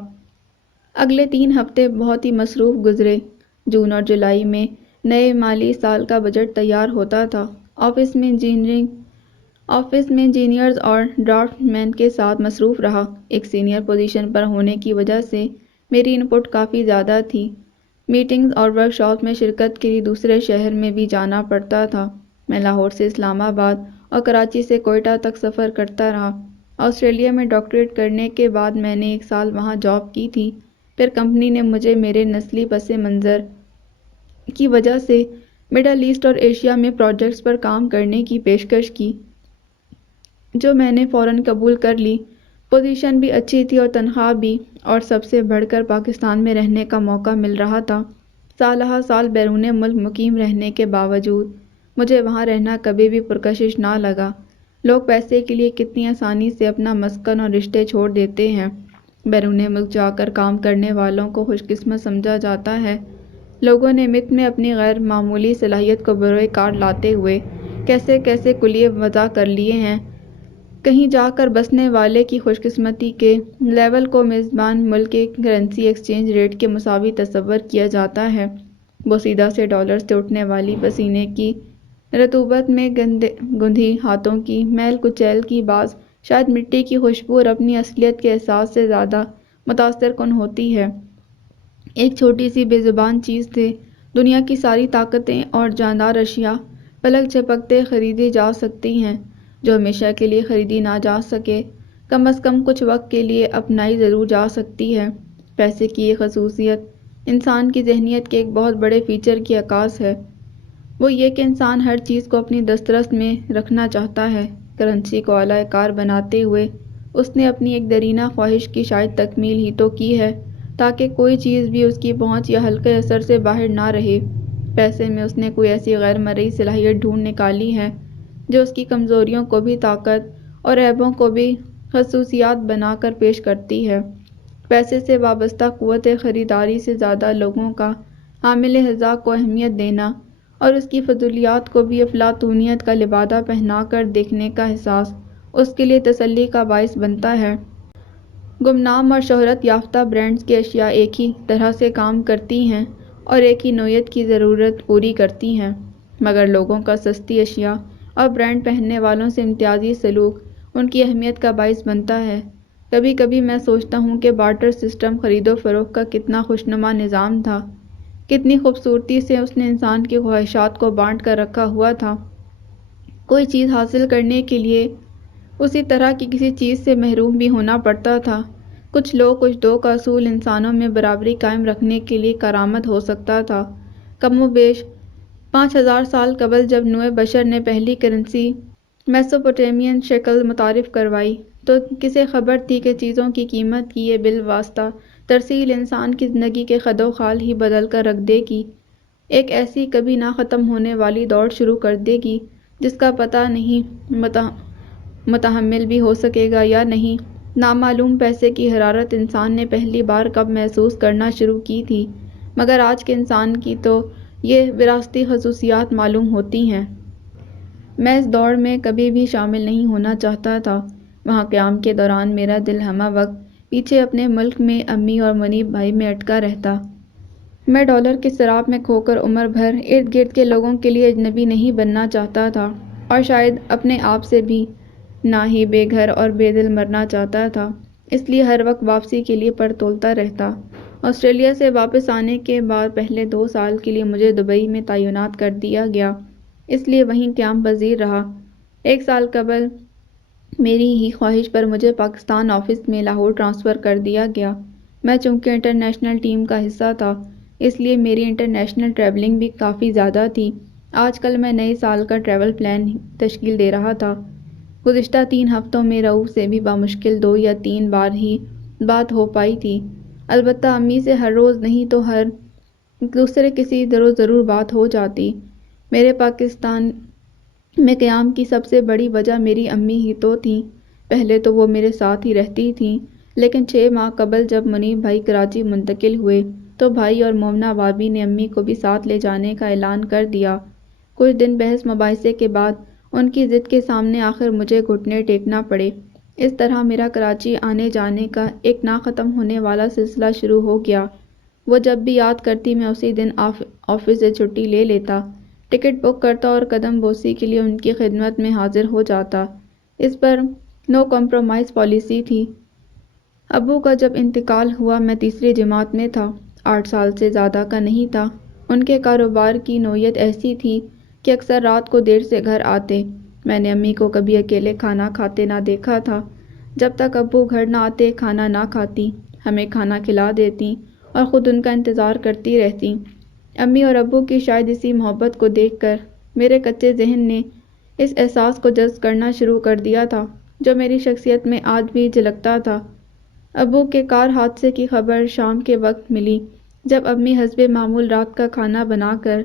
اگلے 3 ہفتے بہت ہی مصروف گزرے۔ جون اور جولائی میں نئے مالی سال کا بجٹ تیار ہوتا تھا۔ آفس میں انجینئرز اور ڈرافٹ مین کے ساتھ مصروف رہا۔ ایک سینئر پوزیشن پر ہونے کی وجہ سے میری ان پٹ کافی زیادہ تھی۔ میٹنگز اور ورکشاپ میں شرکت کے لیے دوسرے شہر میں بھی جانا پڑتا تھا۔ میں لاہور سے اسلام آباد اور کراچی سے کوئٹہ تک سفر کرتا رہا۔ آسٹریلیا میں ڈاکٹریٹ کرنے کے بعد میں نے 1 سال وہاں جاب کی تھی۔ پھر کمپنی نے مجھے میرے نسلی پس منظر کی وجہ سے مڈل ایسٹ اور ایشیا میں پروجیکٹس پر کام کرنے کی پیشکش کی، جو میں نے فوراً قبول کر لی۔ پوزیشن بھی اچھی تھی اور تنخواہ بھی، اور سب سے بڑھ کر پاکستان میں رہنے کا موقع مل رہا تھا۔ سالہ سال بیرون ملک مقیم رہنے کے باوجود مجھے وہاں رہنا کبھی بھی پرکشش نہ لگا۔ لوگ پیسے کے لیے کتنی آسانی سے اپنا مسکن اور رشتے چھوڑ دیتے ہیں۔ بیرون ملک جا کر کام کرنے والوں کو خوش قسمت سمجھا جاتا ہے۔ لوگوں نے مت میں اپنی غیر معمولی صلاحیت کو بروئے کار لاتے ہوئے کیسے کیسے کلیے وضع کر لیے ہیں۔ کہیں جا کر بسنے والے کی خوش قسمتی کے لیول کو میزبان ملک کے کرنسی ایکسچینج ریٹ کے مساوی تصور کیا جاتا ہے۔ بوسیدہ سے ڈالر سے اٹھنے والی پسینے کی رطوبت میں گندھی ہاتھوں کی میل کچیل کی باز شاید مٹی کی خوشبو اور اپنی اصلیت کے احساس سے زیادہ متاثر کن ہوتی ہے۔ ایک چھوٹی سی بے زبان چیز سے دنیا کی ساری طاقتیں اور جاندار اشیاء پلک جھپکتے خریدی جا سکتی ہیں۔ جو ہمیشہ کے لیے خریدی نہ جا سکے، کم از کم کچھ وقت کے لیے اپنائی ضرور جا سکتی ہے۔ پیسے کی یہ خصوصیت انسان کی ذہنیت کے ایک بہت بڑے فیچر کی عکاس ہے۔ وہ یہ کہ انسان ہر چیز کو اپنی دسترس میں رکھنا چاہتا ہے۔ کرنسی کو اعلیٰ کار بناتے ہوئے اس نے اپنی ایک درینہ خواہش کی شاید تکمیل ہی تو کی ہے، تاکہ کوئی چیز بھی اس کی پہنچ یا حلقے اثر سے باہر نہ رہے۔ پیسے میں اس نے کوئی ایسی غیر مرئی صلاحیت ڈھونڈ نکالی ہے جو اس کی کمزوریوں کو بھی طاقت اور عیبوں کو بھی خصوصیات بنا کر پیش کرتی ہے۔ پیسے سے وابستہ قوت خریداری سے زیادہ لوگوں کا حامل حذاء کو اہمیت دینا اور اس کی فضولیات کو بھی افلاطونیت کا لبادہ پہنا کر دیکھنے کا احساس اس کے لیے تسلی کا باعث بنتا ہے۔ گمنام اور شہرت یافتہ برانڈز کی اشیاء ایک ہی طرح سے کام کرتی ہیں اور ایک ہی نوعیت کی ضرورت پوری کرتی ہیں، مگر لوگوں کا سستی اشیاء اور برانڈ پہننے والوں سے امتیازی سلوک ان کی اہمیت کا باعث بنتا ہے۔ کبھی کبھی میں سوچتا ہوں کہ بارٹر سسٹم خرید و فروخت کا کتنا خوشنما نظام تھا، کتنی خوبصورتی سے اس نے انسان کی خواہشات کو بانٹ کر رکھا ہوا تھا۔ کوئی چیز حاصل کرنے کے لیے اسی طرح کی کسی چیز سے محروم بھی ہونا پڑتا تھا۔ کچھ لوگ کچھ دو کا اصول انسانوں میں برابری قائم رکھنے کے لیے کارآمد ہو سکتا تھا۔ کم و بیش 5000 سال قبل جب نوع بشر نے پہلی کرنسی میسوپوٹیمین شیکل متعارف کروائی تو کسے خبر تھی کہ چیزوں کی قیمت کی یہ بالواسطہ ترسیل انسان کی زندگی کے خد و خال ہی بدل کر رکھ دے گی، ایک ایسی کبھی نہ ختم ہونے والی دوڑ شروع کر دے گی جس کا پتہ نہیں متحمل بھی ہو سکے گا یا نہیں۔ نامعلوم پیسے کی حرارت انسان نے پہلی بار کب محسوس کرنا شروع کی تھی، مگر آج کے انسان کی تو یہ وراثتی خصوصیات معلوم ہوتی ہیں۔ میں اس دوڑ میں کبھی بھی شامل نہیں ہونا چاہتا تھا۔ وہاں قیام کے دوران میرا دل ہمہ وقت پیچھے اپنے ملک میں امی اور منیب بھائی میں اٹکا رہتا۔ میں ڈالر کے سراب میں کھو کر عمر بھر ارد گرد کے لوگوں کے لیے اجنبی نہیں بننا چاہتا تھا، اور شاید اپنے آپ سے بھی نہ ہی بے گھر اور بے دل مرنا چاہتا تھا، اس لیے ہر وقت واپسی کے لیے پر تولتا رہتا۔ آسٹریلیا سے واپس آنے کے بعد پہلے 2 سال کے لیے مجھے دبئی میں تعینات کر دیا گیا، اس لیے وہیں قیام پذیر رہا۔ 1 سال قبل میری ہی خواہش پر مجھے پاکستان آفس میں لاہور ٹرانسفر کر دیا گیا۔ میں چونکہ انٹرنیشنل ٹیم کا حصہ تھا، اس لیے میری انٹرنیشنل ٹریولنگ بھی کافی زیادہ تھی۔ آج کل میں نئے سال کا ٹریول پلان تشکیل دے رہا تھا۔ گزشتہ 3 ہفتوں میں رؤوف سے بھی بامشکل 2 یا 3 بار ہی بات ہو پائی تھی، البتہ امی سے ہر روز نہیں تو ہر دوسرے کسی روز ضرور بات ہو جاتی۔ میرے پاکستان میں قیام کی سب سے بڑی وجہ میری امی ہی تو تھیں۔ پہلے تو وہ میرے ساتھ ہی رہتی تھیں، لیکن 6 ماہ قبل جب منیب بھائی کراچی منتقل ہوئے تو بھائی اور مومنہ بھابھی نے امی کو بھی ساتھ لے جانے کا اعلان کر دیا۔ کچھ دن بحث مباحثے کے بعد ان کی ضد کے سامنے آخر مجھے گھٹنے ٹیکنا پڑے۔ اس طرح میرا کراچی آنے جانے کا ایک نہ ختم ہونے والا سلسلہ شروع ہو گیا۔ وہ جب بھی یاد کرتی میں اسی دن آفس سے چھٹی لے لیتا، ٹکٹ بک کرتا اور قدم بوسی کے لیے ان کی خدمت میں حاضر ہو جاتا۔ اس پر نو کمپرومائز پالیسی تھی۔ ابو کا جب انتقال ہوا میں تیسری جماعت میں تھا، 8 سال سے زیادہ کا نہیں تھا۔ ان کے کاروبار کی نوعیت ایسی تھی کہ اکثر رات کو دیر سے گھر آتے۔ میں نے امی کو کبھی اکیلے کھانا کھاتے نہ دیکھا تھا۔ جب تک ابو گھر نہ آتے کھانا نہ کھاتی، ہمیں کھانا کھلا دیتی اور خود ان کا انتظار کرتی رہتی۔ امی اور ابو کی شاید اسی محبت کو دیکھ کر میرے کچے ذہن نے اس احساس کو جذب کرنا شروع کر دیا تھا جو میری شخصیت میں آج بھی جھلکتا تھا۔ ابو کے کار حادثے کی خبر شام کے وقت ملی جب امی حسب معمول رات کا کھانا بنا کر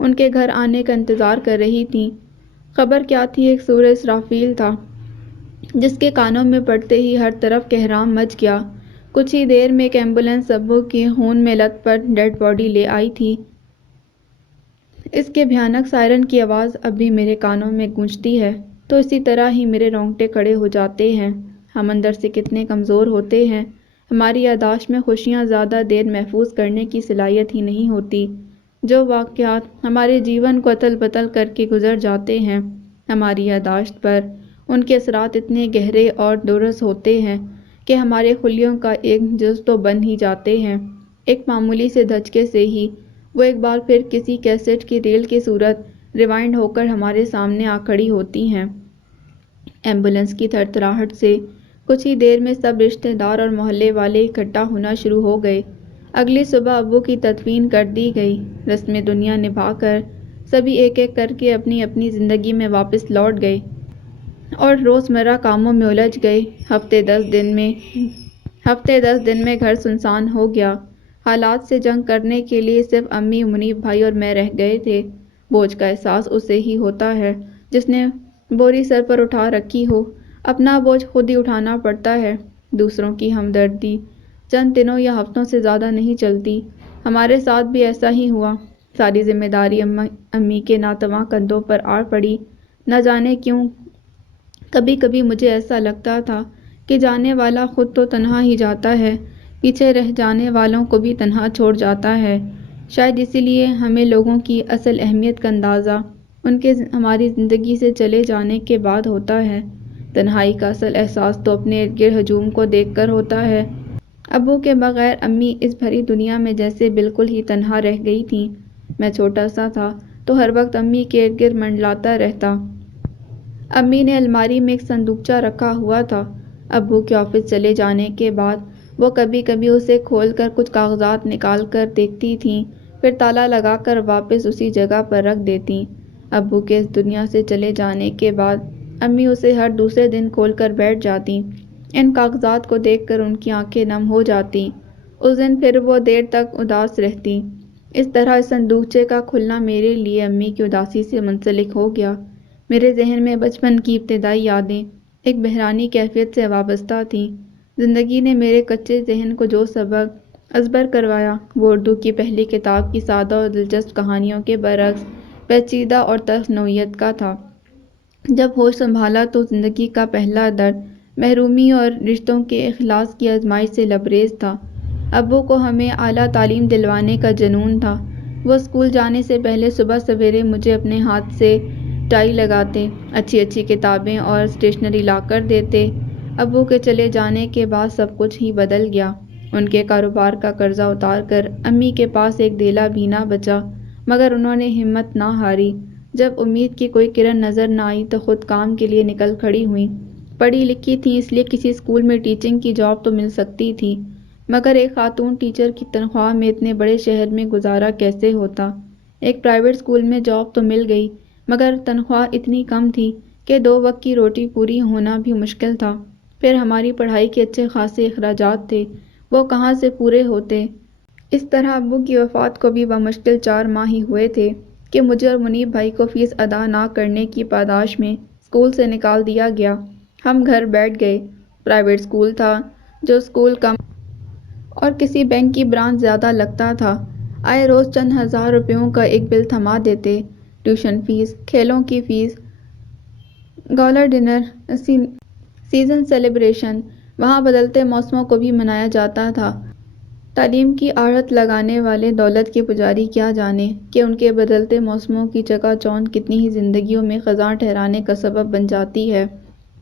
ان کے گھر آنے کا انتظار کر رہی تھیں۔ خبر کیا تھی؟ ایک سورہ اسرافیل تھا جس کے کانوں میں پڑتے ہی ہر طرف کہرام مچ گیا۔ کچھ ہی دیر میں ایک ایمبولینس ابو کی خون میں لت پت ڈیڈ باڈی لے آئی تھی۔ اس کے بھیانک سائرن کی آواز اب بھی میرے کانوں میں گونجتی ہے تو اسی طرح ہی میرے رونگٹے کھڑے ہو جاتے ہیں۔ ہم اندر سے کتنے کمزور ہوتے ہیں، ہماری یادداشت میں خوشیاں زیادہ دیر محفوظ کرنے کی صلاحیت ہی نہیں ہوتی۔ جو واقعات ہمارے جیون کو اتل پتل کر کے گزر جاتے ہیں، ہماری یادداشت پر ان کے اثرات اتنے گہرے اور دورس ہوتے ہیں کہ ہمارے خلیوں کا ایک جز تو بن ہی جاتے ہیں۔ ایک معمولی سے دھچکے سے ہی وہ ایک بار پھر کسی کیسٹ کی ریل کی صورت ریوائنڈ ہو کر ہمارے سامنے آ کھڑی ہوتی ہیں۔ ایمبولینس کی تھرتھراہٹ سے کچھ ہی دیر میں سب رشتہ دار اور محلے والے اکٹھا ہونا شروع ہو گئے۔ اگلی صبح ابو کی تدفین کر دی گئی۔ رسم دنیا نبھا کر سبھی ایک ایک کر کے اپنی اپنی زندگی میں واپس لوٹ گئے اور روزمرہ کاموں میں الجھ گئے۔ ہفتے 10 دن میں گھر سنسان ہو گیا۔ حالات سے جنگ کرنے کے لیے صرف امی، منیب بھائی اور میں رہ گئے تھے۔ بوجھ کا احساس اسے ہی ہوتا ہے جس نے بوری سر پر اٹھا رکھی ہو۔ اپنا بوجھ خود ہی اٹھانا پڑتا ہے۔ دوسروں کی ہمدردی چند دنوں یا ہفتوں سے زیادہ نہیں چلتی۔ ہمارے ساتھ بھی ایسا ہی ہوا۔ ساری ذمہ داری امی کے ناتواں کندھوں پر آ پڑی۔ نہ جانے کیوں کبھی کبھی مجھے ایسا لگتا تھا کہ جانے والا خود تو تنہا ہی جاتا ہے، پیچھے رہ جانے والوں کو بھی تنہا چھوڑ جاتا ہے۔ شاید اسی لیے ہمیں لوگوں کی اصل اہمیت کا اندازہ ان کے ہماری زندگی سے چلے جانے کے بعد ہوتا ہے۔ تنہائی کا اصل احساس تو اپنے ارد گرد ہجوم کو دیکھ کر ہوتا ہے۔ ابو کے بغیر امی اس بھری دنیا میں جیسے بالکل ہی تنہا رہ گئی تھیں۔ میں چھوٹا سا تھا تو ہر وقت امی کے ارد گرد منڈلاتا رہتا۔ امی نے الماری میں ایک صندوقچہ رکھا ہوا تھا۔ ابو کے آفس چلے جانے کے بعد وہ کبھی کبھی اسے کھول کر کچھ کاغذات نکال کر دیکھتی تھیں، پھر تالا لگا کر واپس اسی جگہ پر رکھ دیتیں۔ ابو کے اس دنیا سے چلے جانے کے بعد امی اسے ہر دوسرے دن کھول کر بیٹھ جاتیں۔ ان کاغذات کو دیکھ کر ان کی آنکھیں نم ہو جاتیں۔ اس دن پھر وہ دیر تک اداس رہتیں۔ اس طرح اس صندوقچے کا کھلنا میرے لیے امی کی اداسی سے منسلک ہو گیا۔ میرے ذہن میں بچپن کی ابتدائی یادیں ایک بحرانی کیفیت سے وابستہ تھیں۔ زندگی نے میرے کچے ذہن کو جو سبق ازبر کروایا وہ اردو کی پہلی کتاب کی سادہ اور دلچسپ کہانیوں کے برعکس پیچیدہ اور تلخ نوعیت کا تھا۔ جب ہوش سنبھالا تو زندگی کا پہلا درد محرومی اور رشتوں کے اخلاص کی آزمائش سے لبریز تھا۔ ابو کو ہمیں اعلیٰ تعلیم دلوانے کا جنون تھا۔ وہ اسکول جانے سے پہلے صبح سویرے مجھے اپنے ہاتھ سے ٹائی لگاتے، اچھی اچھی کتابیں اور اسٹیشنری لا کر دیتے۔ ابو کے چلے جانے کے بعد سب کچھ ہی بدل گیا۔ ان کے کاروبار کا قرضہ اتار کر امی کے پاس ایک دھیلا بھی نہ بچا، مگر انہوں نے ہمت نہ ہاری۔ جب امید کی کوئی کرن نظر نہ آئی تو خود کام کے لیے نکل کھڑی ہوئیں۔ پڑھی لکھی تھیں اس لیے کسی اسکول میں ٹیچنگ کی جاب تو مل سکتی تھی، مگر ایک خاتون ٹیچر کی تنخواہ میں اتنے بڑے شہر میں گزارا کیسے ہوتا؟ ایک پرائیویٹ اسکول میں جاب تو مل گئی، مگر تنخواہ اتنی کم تھی کہ 2 وقت کی روٹی پوری ہونا بھی مشکل تھا۔ پھر ہماری پڑھائی کے اچھے خاصے اخراجات تھے، وہ کہاں سے پورے ہوتے؟ اس طرح ابو کی وفات کو بھی بمشکل 4 ماہ ہی ہوئے تھے کہ مجھے اور منیب بھائی کو فیس ادا نہ کرنے کی پاداش میں اسکول سے نکال دیا گیا۔ ہم گھر بیٹھ گئے۔ پرائیویٹ اسکول تھا، جو اسکول کم اور کسی بینک کی برانچ زیادہ لگتا تھا۔ آئے روز چند ہزار روپیوں کا ایک بل تھما دیتے۔ ٹیوشن فیس، کھیلوں کی فیس، گالا ڈنر، سیزن سیلیبریشن، وہاں بدلتے موسموں کو بھی منایا جاتا تھا۔ تعلیم کی آڑت لگانے والے دولت کے پجاری کیا جانے کہ ان کے بدلتے موسموں کی چکا چوند کتنی ہی زندگیوں میں خزاں ٹھہرانے کا سبب بن جاتی ہے۔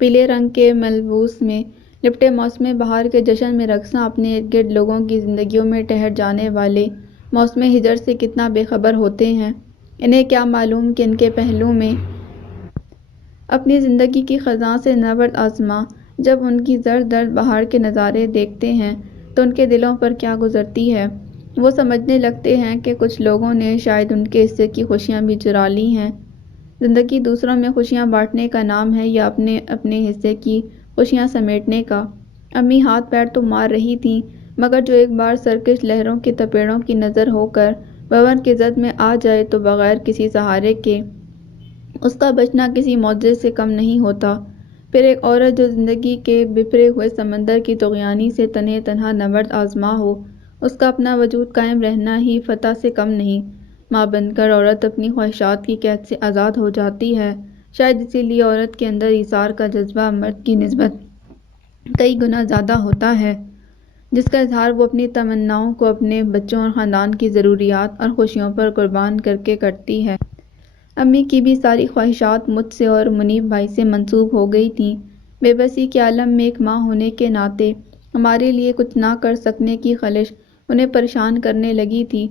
پیلے رنگ کے ملبوس میں لپٹے موسم بہار کے جشن میں رقصاں اپنے ارد گرد لوگوں کی زندگیوں میں ٹھہر جانے والے موسم ہجر سے کتنا بے خبر ہوتے ہیں۔ انہیں کیا معلوم کہ ان کے پہلو میں اپنی زندگی کی خزاں سے نبرد آزما جب ان کی زرد زرد بہار کے نظارے دیکھتے ہیں تو ان کے دلوں پر کیا گزرتی ہے۔ وہ سمجھنے لگتے ہیں کہ کچھ لوگوں نے شاید ان کے حصے کی خوشیاں بھی چرا لی ہیں۔ زندگی دوسروں میں خوشیاں بانٹنے کا نام ہے یا اپنے اپنے حصے کی خوشیاں سمیٹنے کا؟ امی ہاتھ پیر تو مار رہی تھیں، مگر جو ایک بار سرکش لہروں کے تپیڑوں کی نظر ہو کر بھنور کی زد میں آ جائے تو بغیر کسی سہارے کے اس کا بچنا کسی معجزے سے کم نہیں ہوتا۔ پھر ایک عورت جو زندگی کے بپھرے ہوئے سمندر کی طغیانی سے تنہے تنہا نبرد آزما ہو، اس کا اپنا وجود قائم رہنا ہی فتح سے کم نہیں۔ ماں بن کر عورت اپنی خواہشات کی قید سے آزاد ہو جاتی ہے۔ شاید اسی لیے عورت کے اندر ایثار کا جذبہ مرد کی نسبت کئی گنا زیادہ ہوتا ہے، جس کا اظہار وہ اپنی تمناؤں کو اپنے بچوں اور خاندان کی ضروریات اور خوشیوں پر قربان کر کے کرتی ہے۔ امی کی بھی ساری خواہشات مجھ سے اور منیب بھائی سے منسوب ہو گئی تھیں۔ بے بسی کے عالم میں ایک ماں ہونے کے ناطے ہمارے لیے کچھ نہ کر سکنے کی خلش انہیں پریشان کرنے لگی تھی۔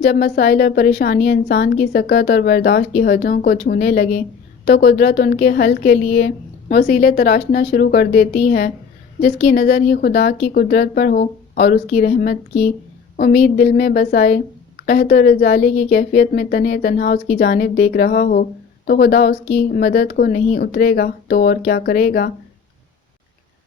جب مسائل اور پریشانیاں انسان کی سکت اور برداشت کی حدوں کو چھونے لگیں تو قدرت ان کے حل کے لیے وسیلے تراشنا شروع کر دیتی ہے۔ جس کی نظر ہی خدا کی قدرت پر ہو اور اس کی رحمت کی امید دل میں بسائے، قحط و رزالی کی کیفیت میں تنہے تنہا اس کی جانب دیکھ رہا ہو، تو خدا اس کی مدد کو نہیں اترے گا تو اور کیا کرے گا۔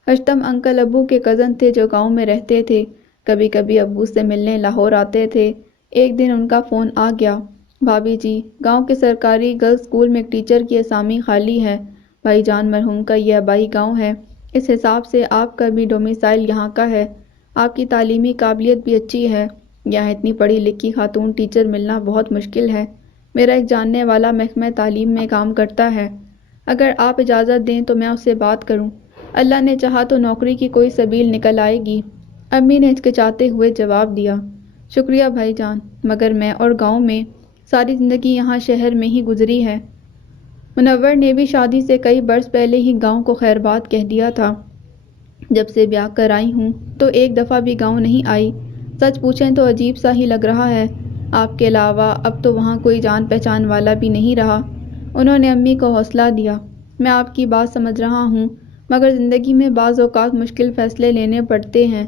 اشتم انکل ابو کے کزن تھے جو گاؤں میں رہتے تھے۔ کبھی کبھی ابو سے ملنے لاہور آتے تھے۔ ایک دن ان کا فون آ گیا، بھابی جی، گاؤں کے سرکاری گرلز اسکول میں ایک ٹیچر کی اسامی خالی ہے۔ بھائی جان مرحوم کا یہ آبائی گاؤں ہے، اس حساب سے آپ کا بھی ڈومیسائل یہاں کا ہے، آپ کی تعلیمی قابلیت بھی اچھی ہے، یہاں اتنی پڑھی لکھی خاتون ٹیچر ملنا بہت مشکل ہے۔ میرا ایک جاننے والا محکمہ تعلیم میں کام کرتا ہے، اگر آپ اجازت دیں تو میں اس سے بات کروں، اللہ نے چاہا تو نوکری کی کوئی سبیل نکل آئے گی۔ امی نے ہچکچاتے ہوئے جواب دیا، شکریہ بھائی جان، مگر میں اور گاؤں میں ساری زندگی یہاں شہر میں ہی گزری ہے۔ منور نے بھی شادی سے کئی برس پہلے ہی گاؤں کو خیر بات کہہ دیا تھا۔ جب سے بیاہ کر آئی ہوں تو ایک دفعہ بھی گاؤں نہیں آئی۔ سچ پوچھیں تو عجیب سا ہی لگ رہا ہے، آپ کے علاوہ اب تو وہاں کوئی جان پہچان والا بھی نہیں رہا۔ انہوں نے امی کو حوصلہ دیا، میں آپ کی بات سمجھ رہا ہوں، مگر زندگی میں بعض اوقات مشکل فیصلے لینے پڑتے ہیں۔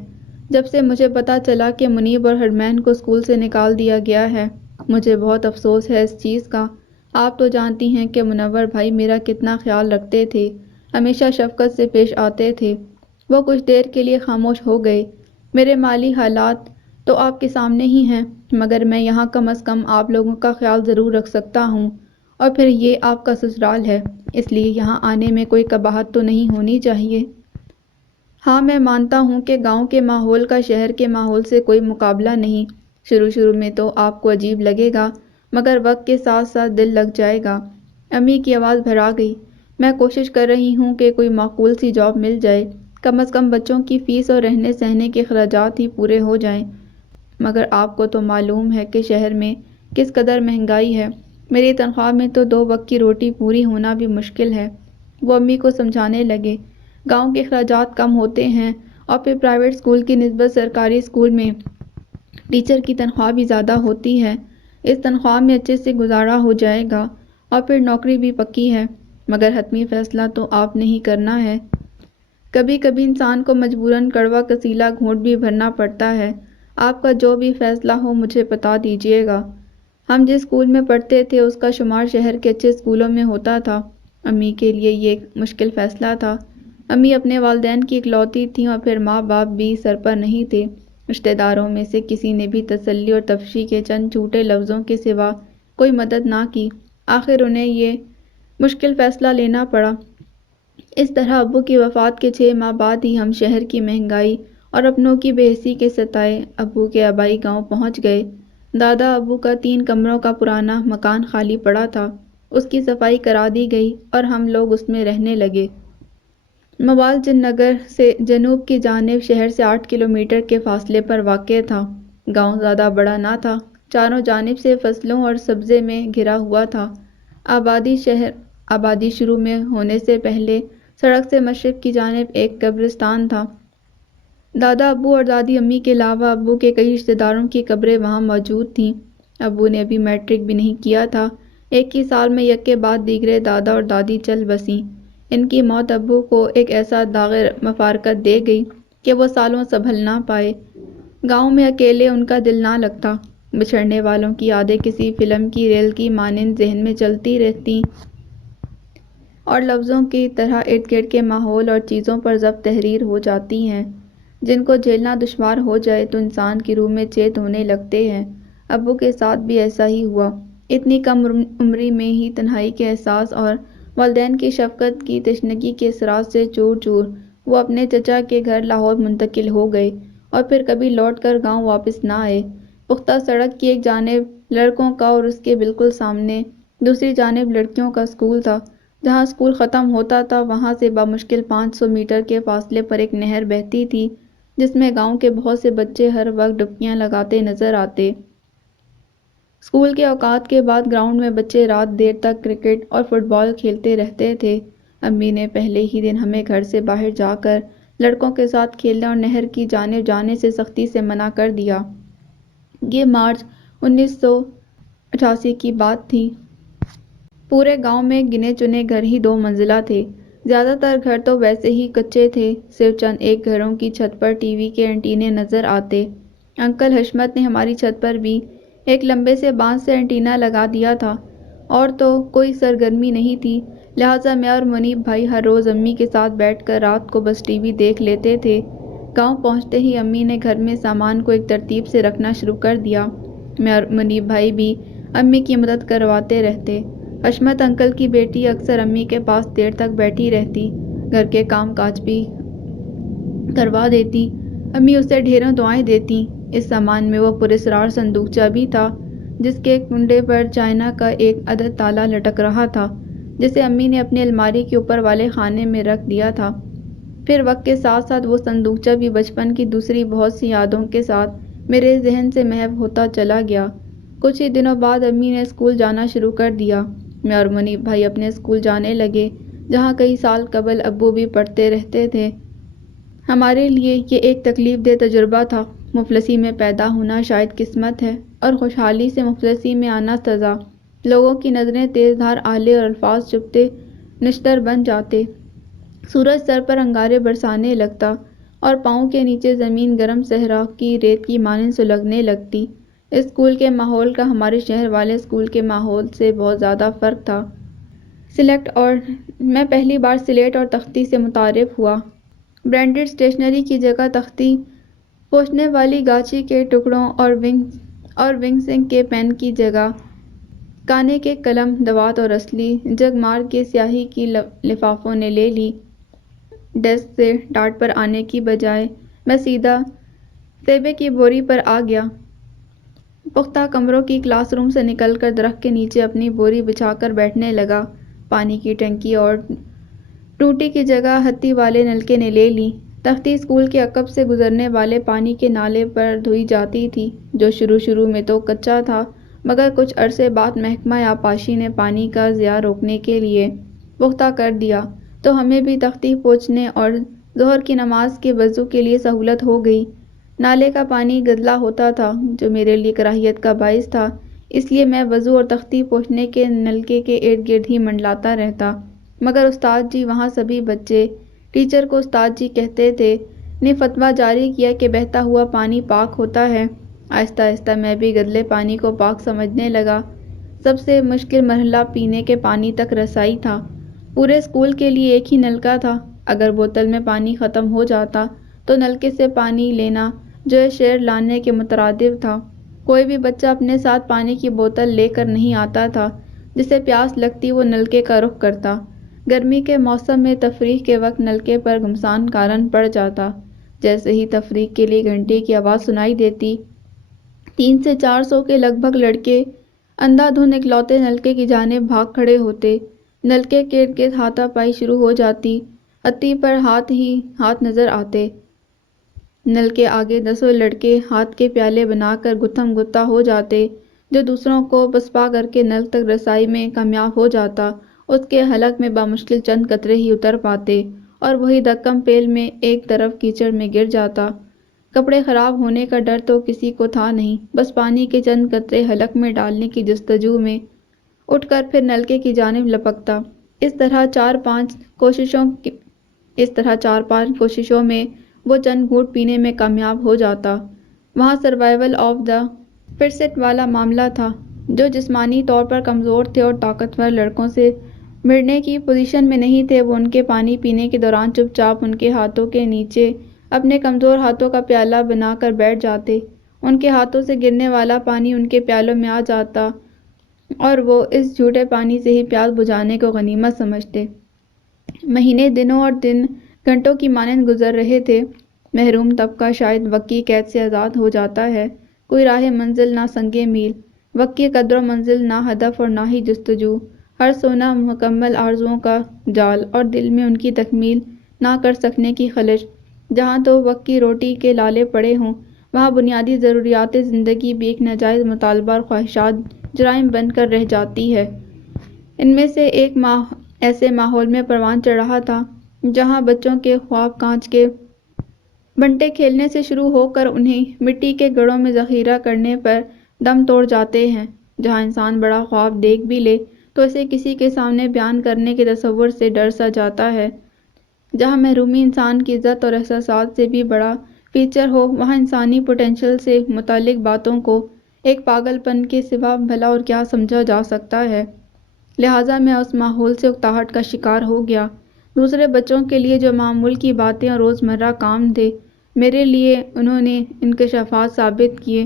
جب سے مجھے پتہ چلا کہ منیب اور حرمین کو اسکول سے نکال دیا گیا ہے، مجھے بہت افسوس ہے اس چیز کا۔ آپ تو جانتی ہیں کہ منور بھائی میرا کتنا خیال رکھتے تھے، ہمیشہ شفقت سے پیش آتے تھے۔ وہ کچھ دیر کے لیے خاموش ہو گئے۔ میرے مالی حالات تو آپ کے سامنے ہی ہیں، مگر میں یہاں کم از کم آپ لوگوں کا خیال ضرور رکھ سکتا ہوں، اور پھر یہ آپ کا سسرال ہے، اس لیے یہاں آنے میں کوئی قباحت تو نہیں ہونی چاہیے۔ ہاں میں مانتا ہوں کہ گاؤں کے ماحول کا شہر کے ماحول سے کوئی مقابلہ نہیں۔ شروع میں تو آپ کو عجیب لگے گا، مگر وقت کے ساتھ ساتھ دل لگ جائے گا۔ امی کی آواز بھرا گئی، میں کوشش کر رہی ہوں کہ کوئی معقول سی جاب مل جائے، کم از کم بچوں کی فیس اور رہنے سہنے کے اخراجات ہی پورے ہو جائیں، مگر آپ کو تو معلوم ہے کہ شہر میں کس قدر مہنگائی ہے، میری تنخواہ میں تو 2 وقت کی روٹی پوری ہونا بھی مشکل ہے۔ وہ امی کو سمجھانے لگے، گاؤں کے اخراجات کم ہوتے ہیں، اور پھر پرائیویٹ اسکول کی نسبت سرکاری اسکول میں ٹیچر کی تنخواہ بھی زیادہ ہوتی ہے۔ اس تنخواہ میں اچھے سے گزارا ہو جائے گا، اور پھر نوکری بھی پکی ہے، مگر حتمی فیصلہ تو آپ نے ہی کرنا ہے۔ کبھی کبھی انسان کو مجبوراً کڑوا کسیلا گھونٹ بھی بھرنا پڑتا ہے۔ آپ کا جو بھی فیصلہ ہو مجھے بتا دیجیے گا۔ ہم جس اسکول میں پڑھتے تھے اس کا شمار شہر کے اچھے اسکولوں میں ہوتا تھا۔ امی کے لیے یہ ایک مشکل فیصلہ تھا۔ امی اپنے والدین کی اکلوتی تھیں، اور پھر ماں باپ بھی سر پر نہیں تھے۔ رشتہ داروں میں سے کسی نے بھی تسلی اور تفشی کے چند جھوٹے لفظوں کے سوا کوئی مدد نہ کی۔ آخر انہیں یہ مشکل فیصلہ لینا پڑا۔ اس طرح ابو کی وفات کے 6 ماہ بعد ہی ہم شہر کی مہنگائی اور اپنوں کی بے حسی کے ستائے ابو کے آبائی گاؤں پہنچ گئے۔ دادا ابو کا 3 کمروں کا پرانا مکان خالی پڑا تھا، اس کی صفائی کرا دی گئی اور ہم لوگ اس میں رہنے لگے۔ موالچند نگر سے جنوب کی جانب شہر سے 8 کلومیٹر کے فاصلے پر واقع تھا۔ گاؤں زیادہ بڑا نہ تھا، چاروں جانب سے فصلوں اور سبزے میں گھرا ہوا تھا۔ آبادی شروع میں ہونے سے پہلے سڑک سے مشرق کی جانب ایک قبرستان تھا۔ دادا ابو اور دادی امی کے علاوہ ابو کے کئی رشتہ داروں کی قبریں وہاں موجود تھیں۔ ابو نے ابھی میٹرک بھی نہیں کیا تھا۔ ایک ہی سال میں یک کے بعد دیگرے دادا اور دادی چل بسیں۔ ان کی موت ابو کو ایک ایسا داغ مفارقت دے گئی کہ وہ سالوں سنبھل نہ پائے۔ گاؤں میں اکیلے ان کا دل نہ لگتا، بچھڑنے والوں کی یادیں کسی فلم کی ریل کی مانند ذہن میں چلتی رہتیں اور لفظوں کی طرح ارد گرد کے ماحول اور چیزوں پر ضبط تحریر ہو جاتی ہیں، جن کو جھیلنا دشوار ہو جائے تو انسان کی روح میں چیت ہونے لگتے ہیں۔ ابو کے ساتھ بھی ایسا ہی ہوا۔ اتنی کم عمری میں ہی تنہائی کے احساس اور والدین کی شفقت کی تشنگی کے اثرات سے چور چور وہ اپنے چچا کے گھر لاہور منتقل ہو گئے اور پھر کبھی لوٹ کر گاؤں واپس نہ آئے۔ پختہ سڑک کی ایک جانب لڑکوں کا اور اس کے بالکل سامنے دوسری جانب لڑکیوں کا اسکول تھا۔ جہاں اسکول ختم ہوتا تھا وہاں سے بمشکل 500 میٹر کے فاصلے پر ایک نہر بہتی تھی جس میں گاؤں کے بہت سے بچے ہر وقت ڈبکیاں لگاتے نظر آتے۔ اسکول کے اوقات کے بعد گراؤنڈ میں بچے رات دیر تک کرکٹ اور فٹ بال کھیلتے رہتے تھے۔ امی نے پہلے ہی دن ہمیں گھر سے باہر جا کر لڑکوں کے ساتھ کھیلنے اور نہر کی جانب جانے سے سختی سے منع کر دیا۔ یہ مارچ 1988 کی بات تھی۔ پورے گاؤں میں گنے چنے گھر ہی 2 منزلہ تھے۔ زیادہ تر گھر تو ویسے ہی کچے تھے، صرف چند ایک گھروں کی چھت پر ٹی وی کے اینٹینے نظر آتے۔ انکل حشمت نے ہماری چھت پر بھی ایک لمبے سے بانس سے اینٹینا لگا دیا تھا، اور تو کوئی سرگرمی نہیں تھی، لہٰذا میں اور منیب بھائی ہر روز امی کے ساتھ بیٹھ کر رات کو بس ٹی وی دیکھ لیتے تھے۔ گاؤں پہنچتے ہی امی نے گھر میں سامان کو ایک ترتیب سے رکھنا شروع کر دیا۔ میں اور منیب بھائی بھی امی کی مدد کرواتے رہتے۔ حشمت انکل کی بیٹی اکثر امی کے پاس دیر تک بیٹھی رہتی، گھر کے کام کاج بھی کروا دیتی۔ امی اسے ڈھیروں دعائیں دیتی۔ اس سامان میں وہ پراسرار صندوقچہ بھی تھا جس کے کنڈے پر چائنا کا ایک عدد تالا لٹک رہا تھا، جسے امی نے اپنی الماری کے اوپر والے خانے میں رکھ دیا تھا۔ پھر وقت کے ساتھ ساتھ وہ صندوقچہ بھی بچپن کی دوسری بہت سی یادوں کے ساتھ میرے ذہن سے محو ہوتا چلا گیا۔ کچھ ہی دنوں بعد امی نے اسکول جانا شروع کر دیا۔ میں اور منیب بھائی اپنے اسکول جانے لگے، جہاں کئی سال قبل ابو بھی پڑھتے رہتے تھے۔ ہمارے لیے یہ ایک تکلیف دہ تجربہ تھا۔ مفلسی میں پیدا ہونا شاید قسمت ہے، اور خوشحالی سے مفلسی میں آنا سزا۔ لوگوں کی نظریں تیز دھار آلے اور الفاظ چبھتے نشتر بن جاتے۔ سورج سر پر انگارے برسانے لگتا اور پاؤں کے نیچے زمین گرم صحرا کی ریت کی مانند سلگنے لگتی۔ اس اسکول کے ماحول کا ہمارے شہر والے اسکول کے ماحول سے بہت زیادہ فرق تھا۔ میں پہلی بار سلیٹ اور تختی سے متعارف ہوا۔ برانڈڈ اسٹیشنری کی جگہ تختی پوچھنے والی گاچی کے ٹکڑوں اور ونگس کے پین کی جگہ کانے کے قلم، دوات اور اصلی جگ مار کے سیاہی کی لفافوں نے لے لی۔ ڈیسک سے ڈاٹ پر آنے کی بجائے میں سیدھا سیبے کی بوری پر آ گیا۔ پختہ کمروں کی کلاس روم سے نکل کر درخت کے نیچے اپنی بوری بچھا کر بیٹھنے لگا۔ پانی کی ٹنکی اور ٹوٹی کی جگہ ہتھی والے نلکے نے لے لی۔ تختی اسکول کے عقب سے گزرنے والے پانی کے نالے پر دھوئی جاتی تھی، جو شروع میں تو کچا تھا، مگر کچھ عرصے بعد محکمہ آبپاشی نے پانی کا ضیاع روکنے کے لیے پختہ کر دیا، تو ہمیں بھی تختی پوچھنے اور ظہر کی نماز کے وضو کے لیے سہولت ہو گئی۔ نالے کا پانی گدلا ہوتا تھا، جو میرے لیے کراہیت کا باعث تھا، اس لیے میں وضو اور تختی پوچھنے کے نلکے کے ارد گرد ہی منڈلاتا رہتا، مگر استاد جی، وہاں سبھی بچے ٹیچر کو استاد جی کہتے تھے، نے فتویٰ جاری کیا کہ بہتا ہوا پانی پاک ہوتا ہے۔ آہستہ آہستہ میں بھی گدلے پانی کو پاک سمجھنے لگا۔ سب سے مشکل مرحلہ پینے کے پانی تک رسائی تھا۔ پورے اسکول کے لیے ایک ہی نلکا تھا۔ اگر بوتل میں پانی ختم ہو جاتا تو نلکے سے پانی لینا جو شیر لانے کے مترادف تھا۔ کوئی بھی بچہ اپنے ساتھ پانی کی بوتل لے کر نہیں آتا تھا۔ جسے پیاس لگتی وہ نلکے کا رخ کرتا۔ گرمی کے موسم میں تفریح کے وقت نلکے پر گھمسان کارن پڑ جاتا۔ جیسے ہی تفریح کے لیے گھنٹی کی آواز سنائی دیتی، 300 سے 400 کے لگ بھگ لڑکے اندھا دھند اکلوتے نلکے کی جانب بھاگ کھڑے ہوتے۔ نلکے کے ارد گرد ہاتھا پائی شروع ہو جاتی۔ ہتھی پر ہاتھ ہی ہاتھ نظر آتے۔ نل کے آگے 10 لڑکے ہاتھ کے پیالے بنا کر گتھم گتھا ہو جاتے۔ جو دوسروں کو پسپا کر کے نل تک رسائی میں کامیاب ہو جاتا، اس کے حلق میں بمشکل چند قطرے ہی اتر پاتے، اور وہی دھکم پیل میں ایک طرف کیچڑ میں گر جاتا۔ کپڑے خراب ہونے کا ڈر تو کسی کو تھا نہیں، بس پانی کے چند قطرے حلق میں ڈالنے کی جستجو میں اٹھ کر پھر نلکے کی جانب لپکتا۔ اس طرح چار پانچ کوششوں میں وہ چند گھونٹ پینے میں کامیاب ہو جاتا۔ وہاں سروائیول آف دا فٹسٹ والا معاملہ تھا۔ جو جسمانی طور پر کمزور تھے اور طاقتور لڑکوں سے بھیڑنے کی پوزیشن میں نہیں تھے، وہ ان کے پانی پینے کے دوران چپ چاپ ان کے ہاتھوں کے نیچے اپنے کمزور ہاتھوں کا پیالہ بنا کر بیٹھ جاتے۔ ان کے ہاتھوں سے گرنے والا پانی ان کے پیالوں میں آ جاتا اور وہ اس جھوٹے پانی سے ہی پیاس بجھانے کو غنیمت سمجھتے۔ مہینے دنوں اور دن گھنٹوں کی مانند گزر رہے تھے۔ محروم طبقہ شاید وقت کی قید سے آزاد ہو جاتا ہے۔ کوئی راہ منزل نہ سنگ میل، وقت کی قدر و منزل نہ ہدف اور نہ ہی جستجو، ہر سونا مکمل آرزوؤں کا جال اور دل میں ان کی تکمیل نہ کر سکنے کی خلش۔ جہاں تو وقت کی روٹی کے لالے پڑے ہوں، وہاں بنیادی ضروریات زندگی بھی ایک ناجائز مطالبہ اور خواہشات جرائم بن کر رہ جاتی ہے۔ ان میں سے ایک ایسے ماحول میں پروان چڑھ رہا تھا جہاں بچوں کے خواب کانچ کے بنٹے کھیلنے سے شروع ہو کر انہیں مٹی کے گڑھوں میں ذخیرہ کرنے پر دم توڑ جاتے ہیں، جہاں انسان بڑا خواب دیکھ بھی لے تو اسے کسی کے سامنے بیان کرنے کے تصور سے ڈر سا جاتا ہے، جہاں محرومی انسان کی عزت اور احساسات سے بھی بڑا فیچر ہو، وہاں انسانی پوٹینشل سے متعلق باتوں کو ایک پاگل پن کے سوا بھلا اور کیا سمجھا جا سکتا ہے۔ لہٰذا میں اس ماحول سے اکتاہٹ کا شکار ہو گیا۔ دوسرے بچوں کے لیے جو معمول کی باتیں اور روزمرہ کام تھے، میرے لیے انہوں نے انکشافات ثابت کیے۔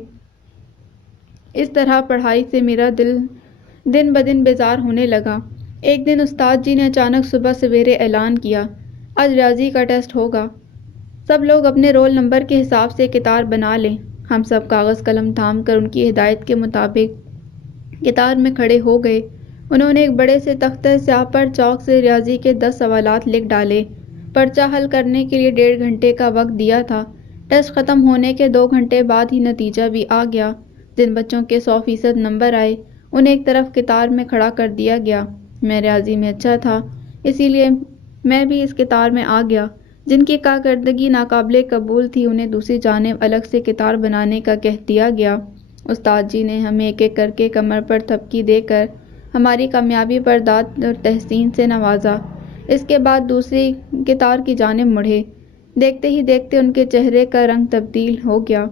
اس طرح پڑھائی سے میرا دل دن بدن بیزار ہونے لگا۔ ایک دن استاد جی نے اچانک صبح سویرے اعلان کیا، آج ریاضی کا ٹیسٹ ہوگا، سب لوگ اپنے رول نمبر کے حساب سے کتار بنا لیں۔ ہم سب کاغذ قلم تھام کر ان کی ہدایت کے مطابق کتار میں کھڑے ہو گئے۔ انہوں نے ایک بڑے سے تختہ سیاہ پر چاک سے ریاضی کے 10 سوالات لکھ ڈالے۔ پرچہ حل کرنے کے لیے 1.5 گھنٹے کا وقت دیا تھا۔ ٹیسٹ ختم ہونے کے 2 گھنٹے بعد ہی نتیجہ بھی آ گیا۔ جن بچوں کے 100% نمبر آئے انہیں ایک طرف کتار میں کھڑا کر دیا گیا۔ میں ریاضی میں اچھا تھا، اسی لیے میں بھی اس کتار میں آ گیا۔ جن کی کارکردگی ناقابل قبول تھی انہیں دوسری جانب الگ سے کتار بنانے کا کہہ دیا گیا۔ استاد جی نے ہمیں ایک ایک کر کے کمر پر تھپکی دے کر ہماری کامیابی پر داد اور تحسین سے نوازا۔ اس کے بعد دوسری کتار کی جانب مڑے۔ دیکھتے ہی دیکھتے ان کے چہرے کا رنگ تبدیل ہو گیا۔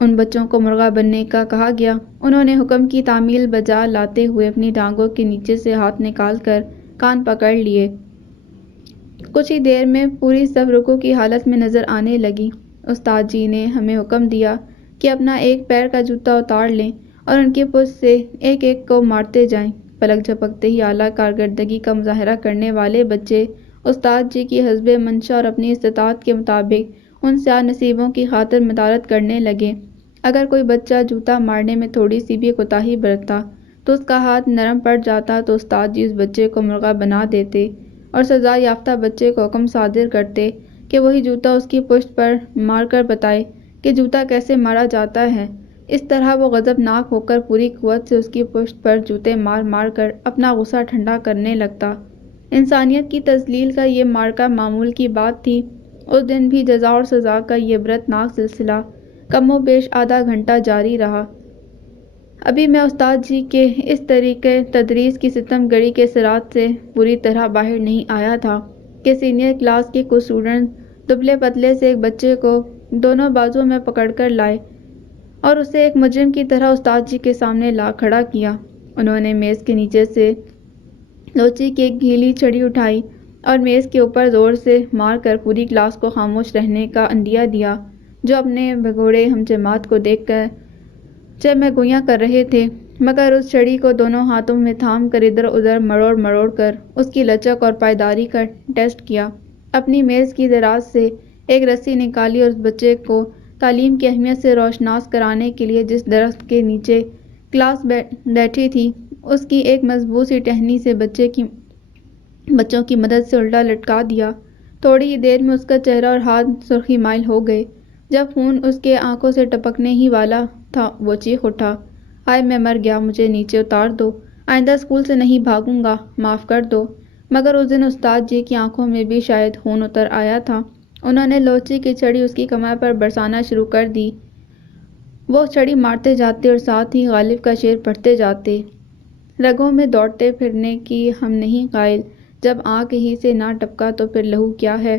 ان بچوں کو مرغا بننے کا کہا گیا۔ انہوں نے حکم کی تعمیل بجا لاتے ہوئے اپنی ٹانگوں کے نیچے سے ہاتھ نکال کر کان پکڑ لیے۔ کچھ ہی دیر میں پوری صف رکوع کی حالت میں نظر آنے لگی۔ استاد جی نے ہمیں حکم دیا کہ اپنا ایک پیر کا جوتا اتار لیں اور ان کی پشت سے ایک ایک کو مارتے جائیں۔ پلک جھپکتے ہی اعلیٰ کارکردگی کا مظاہرہ کرنے والے بچے استاد جی کی حسب منشا اور اپنی استطاعت کے مطابق ان سیاہ نصیبوں کی خاطر مدارت کرنے لگے۔ اگر کوئی بچہ جوتا مارنے میں تھوڑی سی بھی کوتاہی برتتا تو اس کا ہاتھ نرم پڑ جاتا تو استاد جی اس بچے کو مرغا بنا دیتے اور سزا یافتہ بچے کو حکم صادر کرتے کہ وہی جوتا اس کی پشت پر مار کر بتائے کہ جوتا کیسے مارا جاتا ہے۔ اس طرح وہ غضبناک ہو کر پوری قوت سے اس کی پشت پر جوتے مار مار کر اپنا غصہ ٹھنڈا کرنے لگتا۔ انسانیت کی تذلیل کا یہ معرکہ معمول کی بات تھی۔ اس دن بھی جزا اور سزا کا یہ عبرتناک سلسلہ کم و بیش آدھا گھنٹہ جاری رہا۔ ابھی میں استاد جی کے اس طریقۂ تدریس کی ستم گری کے اثرات سے پوری طرح باہر نہیں آیا تھا کہ سینئر کلاس کے کچھ اسٹوڈنٹس دبلے پتلے سے ایک بچے کو دونوں بازو میں پکڑ کر لائے اور اسے ایک مجرم کی طرح استاد جی کے سامنے لا کھڑا کیا۔ انہوں نے میز کے نیچے سے لوچی کی ایک گیلی چھڑی اٹھائی اور میز کے اوپر زور سے مار کر پوری کلاس کو خاموش رہنے کا عندیہ دیا، جو اپنے بھگوڑے ہم جماعت کو دیکھ کر چہ گویاں کر رہے تھے، مگر اس چھڑی کو دونوں ہاتھوں میں تھام کر ادھر ادھر مروڑ مروڑ کر اس کی لچک اور پائیداری کا ٹیسٹ کیا۔ اپنی میز کی دراز سے ایک رسی نکالی اور اس بچے کو تعلیم کی اہمیت سے روشناس کرانے کے لیے جس درخت کے نیچے کلاس بیٹھی تھی اس کی ایک مضبوط سی ٹہنی سے بچوں کی مدد سے الٹا لٹکا دیا۔ تھوڑی ہی دیر میں اس کا چہرہ اور ہاتھ سرخی مائل ہو گئے۔ جب خون اس کے آنکھوں سے ٹپکنے ہی والا تھا وہ چیخ اٹھا، ہائے میں مر گیا، مجھے نیچے اتار دو، آئندہ اسکول سے نہیں بھاگوں گا، معاف کر دو۔ مگر اس دن استاد جی کی آنکھوں میں بھی شاید خون اتر آیا تھا۔ انہوں نے لوچی کی چھڑی اس کی کمر پر برسانا شروع کر دی۔ وہ چھڑی مارتے جاتے اور ساتھ ہی غالب کا شعر پڑھتے جاتے، رگوں میں دوڑتے پھرنے کی ہم نہیں قائل، جب آنکھ ہی سے نہ ٹپکا تو پھر لہو کیا ہے۔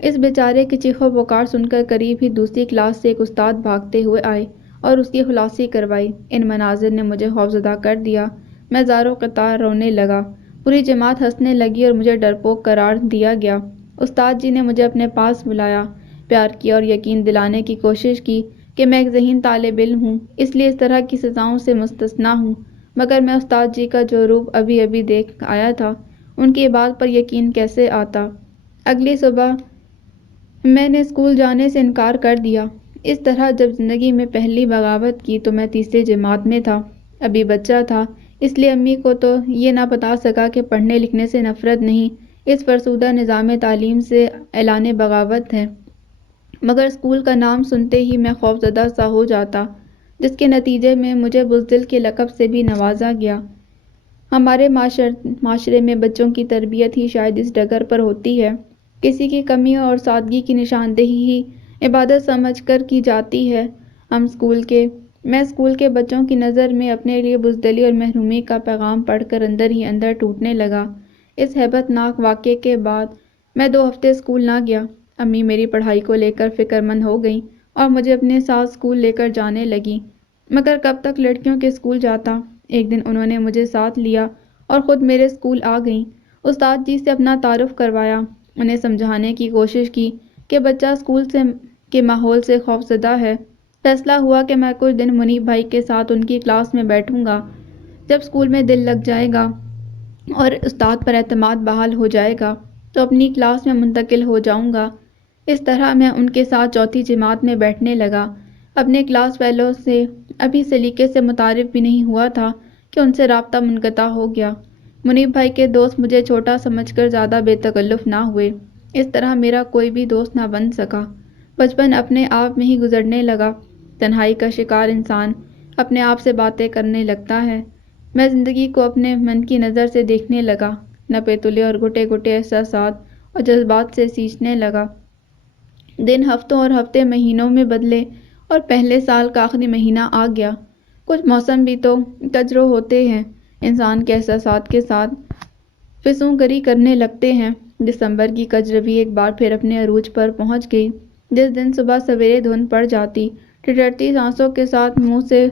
اس بیچارے کی چیخو پکار سن کر قریب ہی دوسری کلاس سے ایک استاد بھاگتے ہوئے آئے اور اس کی خلاصی کروائی۔ ان مناظر نے مجھے خوفزدہ کر دیا۔ میں زاروں قطار رونے لگا۔ پوری جماعت ہنسنے لگی اور مجھے ڈرپوک قرار دیا گیا۔ استاد جی نے مجھے اپنے پاس بلایا، پیار کیا اور یقین دلانے کی کوشش کی کہ میں ایک ذہین طالب علم ہوں، اس لیے اس طرح کی سزاؤں سے مستثنیٰ ہوں۔ مگر میں استاد جی کا جو روپ ابھی ابھی دیکھ آیا تھا، ان کی بات پر یقین کیسے آتا۔ اگلی صبح میں نے اسکول جانے سے انکار کر دیا۔ اس طرح جب زندگی میں پہلی بغاوت کی تو میں تیسری جماعت میں تھا، ابھی بچہ تھا، اس لیے امی کو تو یہ نہ بتا سکا کہ پڑھنے لکھنے سے نفرت نہیں، اس فرسودہ نظام تعلیم سے اعلان بغاوت ہے۔ مگر اسکول کا نام سنتے ہی میں خوفزدہ سا ہو جاتا، جس کے نتیجے میں مجھے بزدل کے لقب سے بھی نوازا گیا۔ ہمارے معاشرے میں بچوں کی تربیت ہی شاید اس ڈگر پر ہوتی ہے، کسی کی کمی اور سادگی کی نشاندہی ہی عبادت سمجھ کر کی جاتی ہے۔ میں اسکول کے بچوں کی نظر میں اپنے لیے بزدلی اور محرومی کا پیغام پڑھ کر اندر ہی اندر ٹوٹنے لگا۔ اس ہیبت ناک واقعے کے بعد میں 2 ہفتے اسکول نہ گیا۔ امی میری پڑھائی کو لے کر فکر مند ہو گئیں اور مجھے اپنے ساتھ اسکول لے کر جانے لگیں، مگر کب تک لڑکیوں کے اسکول جاتا۔ ایک دن انہوں نے مجھے ساتھ لیا اور خود میرے اسکول آ گئیں۔ استاد جی سے اپنا تعارف کروایا، انہیں سمجھانے کی کوشش کی کہ بچہ اسکول کے ماحول سے خوفزدہ ہے۔ فیصلہ ہوا کہ میں کچھ دن منیب بھائی کے ساتھ ان کی کلاس میں بیٹھوں گا۔ جب اسکول میں دل لگ جائے گا اور استاد پر اعتماد بحال ہو جائے گا تو اپنی کلاس میں منتقل ہو جاؤں گا۔ اس طرح میں ان کے ساتھ چوتھی جماعت میں بیٹھنے لگا۔ اپنے کلاس فیلو سے ابھی سلیقے سے متعارف بھی نہیں ہوا تھا کہ ان سے رابطہ منقطع ہو گیا۔ منیب بھائی کے دوست مجھے چھوٹا سمجھ کر زیادہ بے تکلف نہ ہوئے، اس طرح میرا کوئی بھی دوست نہ بن سکا۔ بچپن اپنے آپ میں ہی گزرنے لگا۔ تنہائی کا شکار انسان اپنے آپ سے باتیں کرنے لگتا ہے۔ میں زندگی کو اپنے من کی نظر سے دیکھنے لگا، نپے تلے اور گھٹے گھٹے احساسات اور جذبات سے سینچنے لگا۔ دن ہفتوں اور ہفتے مہینوں میں بدلے اور پہلے سال کا آخری مہینہ آ گیا۔ کچھ موسم بھی تو کجرو ہوتے ہیں، انسان کے احساسات کے ساتھ فسوں گری کرنے لگتے ہیں۔ دسمبر کی کجروی ایک بار پھر اپنے عروج پر پہنچ گئی، جس دن صبح سویرے دھند پڑ جاتی، ٹھٹھرتی سانسوں کے ساتھ منہ سے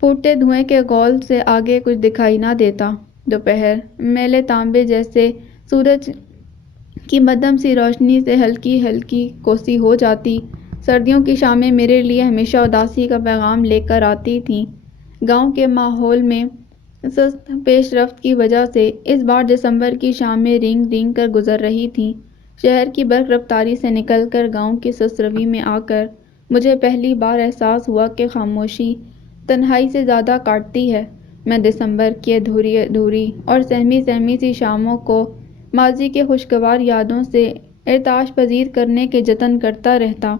پھوٹتے دھوئیں کے گول سے آگے کچھ دکھائی نہ دیتا۔ دوپہر میلے تانبے جیسے سورج کی مدھم سی روشنی سے ہلکی ہلکی کوسی ہو جاتی۔ سردیوں کی شامیں میرے لیے ہمیشہ اداسی کا پیغام لے کر آتی تھیں۔ گاؤں کے ماحول میں سست پیش رفت کی وجہ سے اس بار دسمبر کی شامیں رینگ رینگ کر گزر رہی تھیں۔ شہر کی برق رفتاری سے نکل کر گاؤں کی سست روی میں آ کر مجھے پہلی بار احساس ہوا کہ خاموشی تنہائی سے زیادہ کاٹتی ہے۔ میں دسمبر کی ادھوری ادھوری اور سہمی سہمی سی شاموں کو ماضی کے خوشگوار یادوں سے ارتعاش پذیر کرنے کے جتن کرتا رہتا۔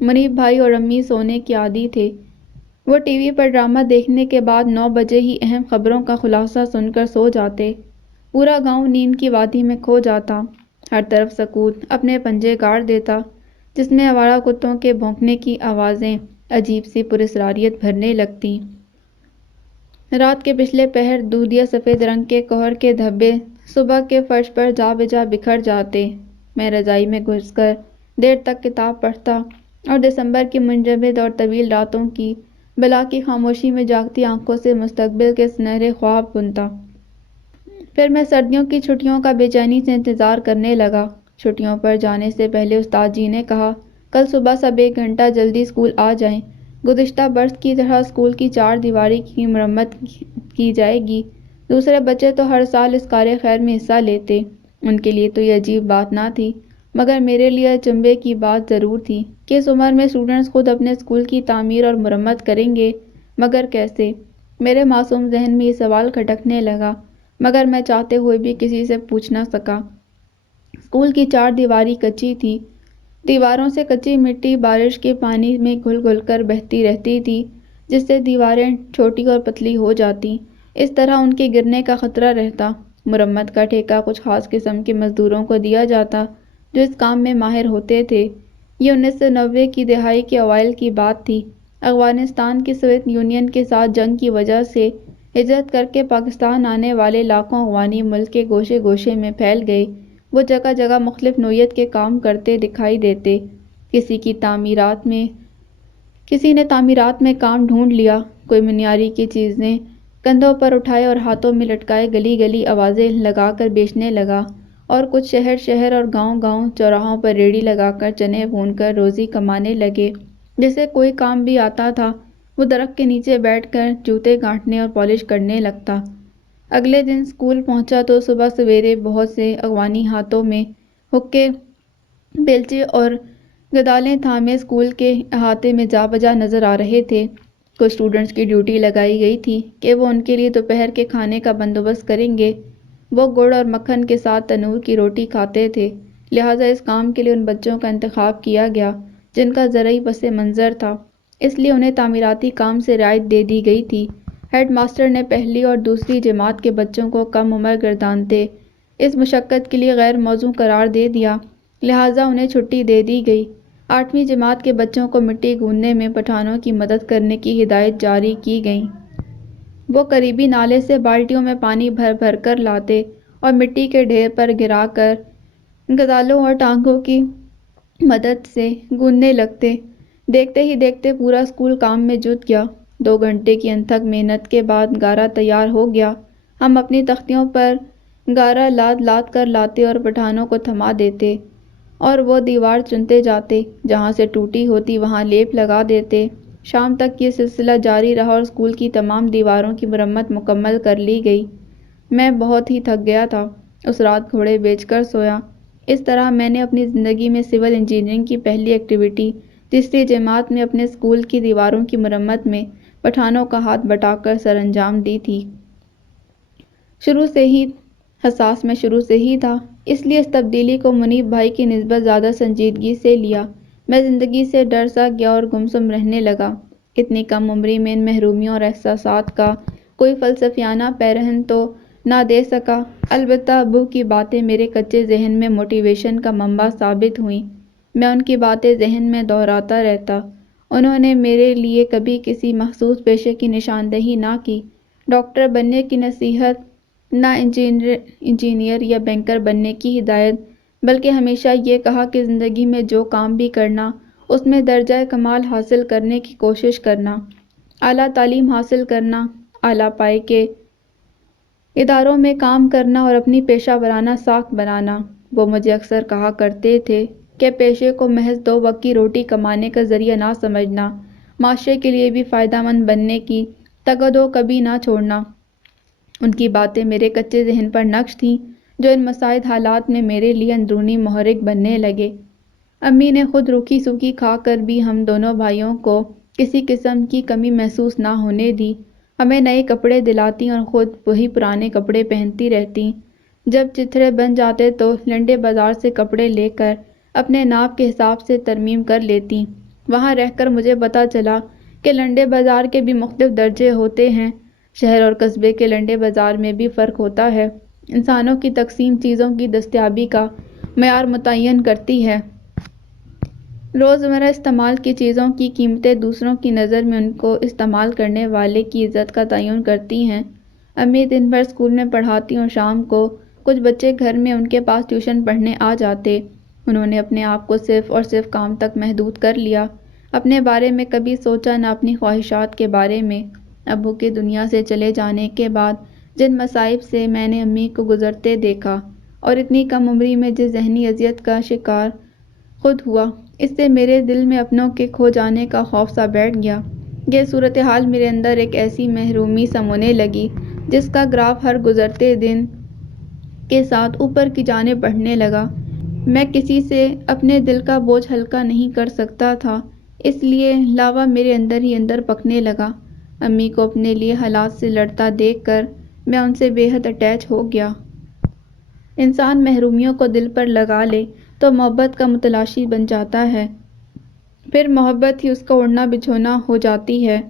منیب بھائی اور امی سونے کے عادی تھے۔ وہ ٹی وی پر ڈرامہ دیکھنے کے بعد 9 بجے ہی اہم خبروں کا خلاصہ سن کر سو جاتے۔ پورا گاؤں نیند کی وادی میں کھو جاتا۔ ہر طرف سکوت اپنے پنجے گاڑ دیتا، جس میں آوارہ کتوں کے بھونکنے کی آوازیں عجیب سی پراسراریت بھرنے لگتیں۔ رات کے پچھلے پہر دودھیا سفید رنگ کے کہر کے دھبے صبح کے فرش پر جا بجا بکھر جاتے۔ میں رضائی میں گھس کر دیر تک کتاب پڑھتا اور دسمبر کی منجمد اور طویل راتوں کی بلا کی خاموشی میں جاگتی آنکھوں سے مستقبل کے سنہرے خواب بنتا۔ پھر میں سردیوں کی چھٹیوں کا بے چینی سے انتظار کرنے لگا۔ چھٹیوں پر جانے سے پہلے استاد جی نے کہا، کل صبح سب 1 گھنٹہ جلدی اسکول آ جائیں۔ گزشتہ برس کی طرح اسکول کی 4 دیواری کی مرمت کی جائے گی۔ دوسرے بچے تو ہر سال اس کارِ خیر میں حصہ لیتے، ان کے لیے تو یہ عجیب بات نہ تھی، مگر میرے لیے اچنبھے کی بات ضرور تھی کہ اس عمر میں اسٹوڈنٹس خود اپنے اسکول کی تعمیر اور مرمت کریں گے، مگر کیسے؟ میرے معصوم ذہن میں یہ سوال کھٹکنے لگا، مگر میں چاہتے ہوئے بھی کسی سے پوچھ نہ سکا۔ اسکول کی 4 دیواری کچی تھی۔ دیواروں سے کچی مٹی بارش کے پانی میں گھل گھل کر بہتی رہتی تھی، جس سے دیواریں چھوٹی اور پتلی ہو جاتی۔ اس طرح ان کے گرنے کا خطرہ رہتا۔ مرمت کا ٹھیکہ کچھ خاص قسم کے مزدوروں کو دیا جاتا جو اس کام میں ماہر ہوتے تھے۔ یہ 1990 کی دہائی کے اوائل کی بات تھی۔ افغانستان کی سوویت یونین کے ساتھ جنگ کی وجہ سے ہجرت کر کے پاکستان آنے والے لاکھوں افغانی ملک کے گوشے گوشے میں پھیل گئے۔ وہ جگہ جگہ مختلف نوعیت کے کام کرتے دکھائی دیتے۔ کسی نے تعمیرات میں کام ڈھونڈ لیا، کوئی منیاری کی چیزیں کندھوں پر اٹھائے اور ہاتھوں میں لٹکائے گلی گلی آوازیں لگا کر بیچنے لگا، اور کچھ شہر شہر اور گاؤں گاؤں چوراہوں پر ریڑھی لگا کر چنے بھون کر روزی کمانے لگے۔ جسے کوئی کام بھی آتا تھا وہ درخت کے نیچے بیٹھ کر جوتے گانٹھنے اور پالش کرنے لگتا۔ اگلے دن اسکول پہنچا تو صبح سویرے بہت سے اغوانی ہاتھوں میں حقے، بیلچے اور گدالیں تھامے اسکول کے احاطے میں جا بجا نظر آ رہے تھے۔ کچھ اسٹوڈنٹس کی ڈیوٹی لگائی گئی تھی کہ وہ ان کے لیے دوپہر کے کھانے کا بندوبست کریں گے۔ وہ گڑ اور مکھن کے ساتھ تنور کی روٹی کھاتے تھے، لہٰذا اس کام کے لیے ان بچوں کا انتخاب کیا گیا جن کا زرعی پس منظر تھا، اس لیے انہیں تعمیراتی کام سے رعایت دے دی گئی تھی۔ ہیڈ ماسٹر نے پہلی اور دوسری جماعت کے بچوں کو کم عمر گردانتے اس مشقت کے لیے غیر موزوں قرار دے دیا، لہٰذا انہیں چھٹی دے دی گئی۔ 8ویں جماعت کے بچوں کو مٹی گوندنے میں پٹھانوں کی مدد کرنے کی ہدایت جاری کی گئی۔ وہ قریبی نالے سے بالٹیوں میں پانی بھر بھر کر لاتے اور مٹی کے ڈھیر پر گرا کر گدالوں اور ٹانگوں کی مدد سے گوندنے لگتے۔ دیکھتے ہی دیکھتے پورا اسکول کام میں جٹ گیا۔ 2 گھنٹے کی انتھک محنت کے بعد گارا تیار ہو گیا۔ ہم اپنی تختیوں پر گارا لاد لاد کر لاتے اور پٹھانوں کو تھما دیتے اور وہ دیوار چنتے جاتے، جہاں سے ٹوٹی ہوتی وہاں لیپ لگا دیتے۔ شام تک یہ سلسلہ جاری رہا اور اسکول کی تمام دیواروں کی مرمت مکمل کر لی گئی۔ میں بہت ہی تھک گیا تھا، اس رات گھوڑے بیچ کر سویا۔ اس طرح میں نے اپنی زندگی میں سول انجینئرنگ کی پہلی ایکٹیویٹی تیسری جماعت میں اپنے اسکول کی دیواروں کی مرمت میں پٹھانوں کا ہاتھ بٹا کر سر انجام دی تھی۔ میں شروع سے ہی تھا، اس لیے اس تبدیلی کو منیب بھائی کی نسبت زیادہ سنجیدگی سے لیا۔ میں زندگی سے ڈر سا گیا اور گمسم رہنے لگا۔ اتنی کم عمری میں ان محرومیوں اور احساسات کا کوئی فلسفیانہ پیرہن تو نہ دے سکا، البتہ ابو کی باتیں میرے کچے ذہن میں موٹیویشن کا منبع ثابت ہوئیں۔ میں ان کی باتیں ذہن میں دہراتا رہتا۔ انہوں نے میرے لیے کبھی کسی مخصوص پیشے کی نشاندہی نہ کی، ڈاکٹر بننے کی نصیحت، نہ انجینئر یا بینکر بننے کی ہدایت، بلکہ ہمیشہ یہ کہا کہ زندگی میں جو کام بھی کرنا، اس میں درجہ کمال حاصل کرنے کی کوشش کرنا، اعلیٰ تعلیم حاصل کرنا، اعلیٰ پائے کے اداروں میں کام کرنا اور اپنی پیشہ ورانہ ساکھ بنانا۔ وہ مجھے اکثر کہا کرتے تھے کہ پیشے کو محض 2 وقت کی روٹی کمانے کا ذریعہ نہ سمجھنا، معاشرے کے لیے بھی فائدہ مند بننے کی تگ و دو کبھی نہ چھوڑنا۔ ان کی باتیں میرے کچے ذہن پر نقش تھیں، جو ان مساعد حالات میں میرے لیے اندرونی محرک بننے لگے۔ امی نے خود روکھی سوکھی کھا کر بھی ہم دونوں بھائیوں کو کسی قسم کی کمی محسوس نہ ہونے دی۔ ہمیں نئے کپڑے دلاتی اور خود وہی پرانے کپڑے پہنتی رہتی۔ جب چتھڑے بن جاتے تو لنڈے بازار سے کپڑے لے کر اپنے ناپ کے حساب سے ترمیم کر لیتی۔ وہاں رہ کر مجھے پتہ چلا کہ لنڈے بازار کے بھی مختلف درجے ہوتے ہیں۔ شہر اور قصبے کے لنڈے بازار میں بھی فرق ہوتا ہے۔ انسانوں کی تقسیم چیزوں کی دستیابی کا معیار متعین کرتی ہے۔ روزمرہ استعمال کی چیزوں کی قیمتیں دوسروں کی نظر میں ان کو استعمال کرنے والے کی عزت کا تعین کرتی ہیں۔ امی دن بھر اسکول میں پڑھاتی اور شام کو کچھ بچے گھر میں ان کے پاس ٹیوشن پڑھنے آ جاتے۔ انہوں نے اپنے آپ کو صرف اور صرف کام تک محدود کر لیا، اپنے بارے میں کبھی سوچا نہ اپنی خواہشات کے بارے میں۔ ابو کے دنیا سے چلے جانے کے بعد جن مصائب سے میں نے امی کو گزرتے دیکھا اور اتنی کم عمری میں جس ذہنی اذیت کا شکار خود ہوا، اس سے میرے دل میں اپنوں کے کھو جانے کا خوف سا بیٹھ گیا۔ یہ صورتحال میرے اندر ایک ایسی محرومی سمونے لگی جس کا گراف ہر گزرتے دن کے ساتھ اوپر کی جانب بڑھنے لگا۔ میں کسی سے اپنے دل کا بوجھ ہلکا نہیں کر سکتا تھا، اس لیے لاوا میرے اندر ہی اندر پکنے لگا۔ امی کو اپنے لیے حالات سے لڑتا دیکھ کر میں ان سے بے حد اٹیچ ہو گیا۔ انسان محرومیوں کو دل پر لگا لے تو محبت کا متلاشی بن جاتا ہے، پھر محبت ہی اس کا اڑنا بچھونا ہو جاتی ہے۔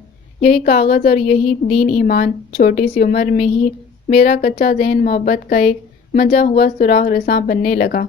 یہی کاغذ اور یہی دین ایمان۔ چھوٹی سی عمر میں ہی میرا کچا ذہن محبت کا ایک منجا ہوا سراغ رساں بننے لگا۔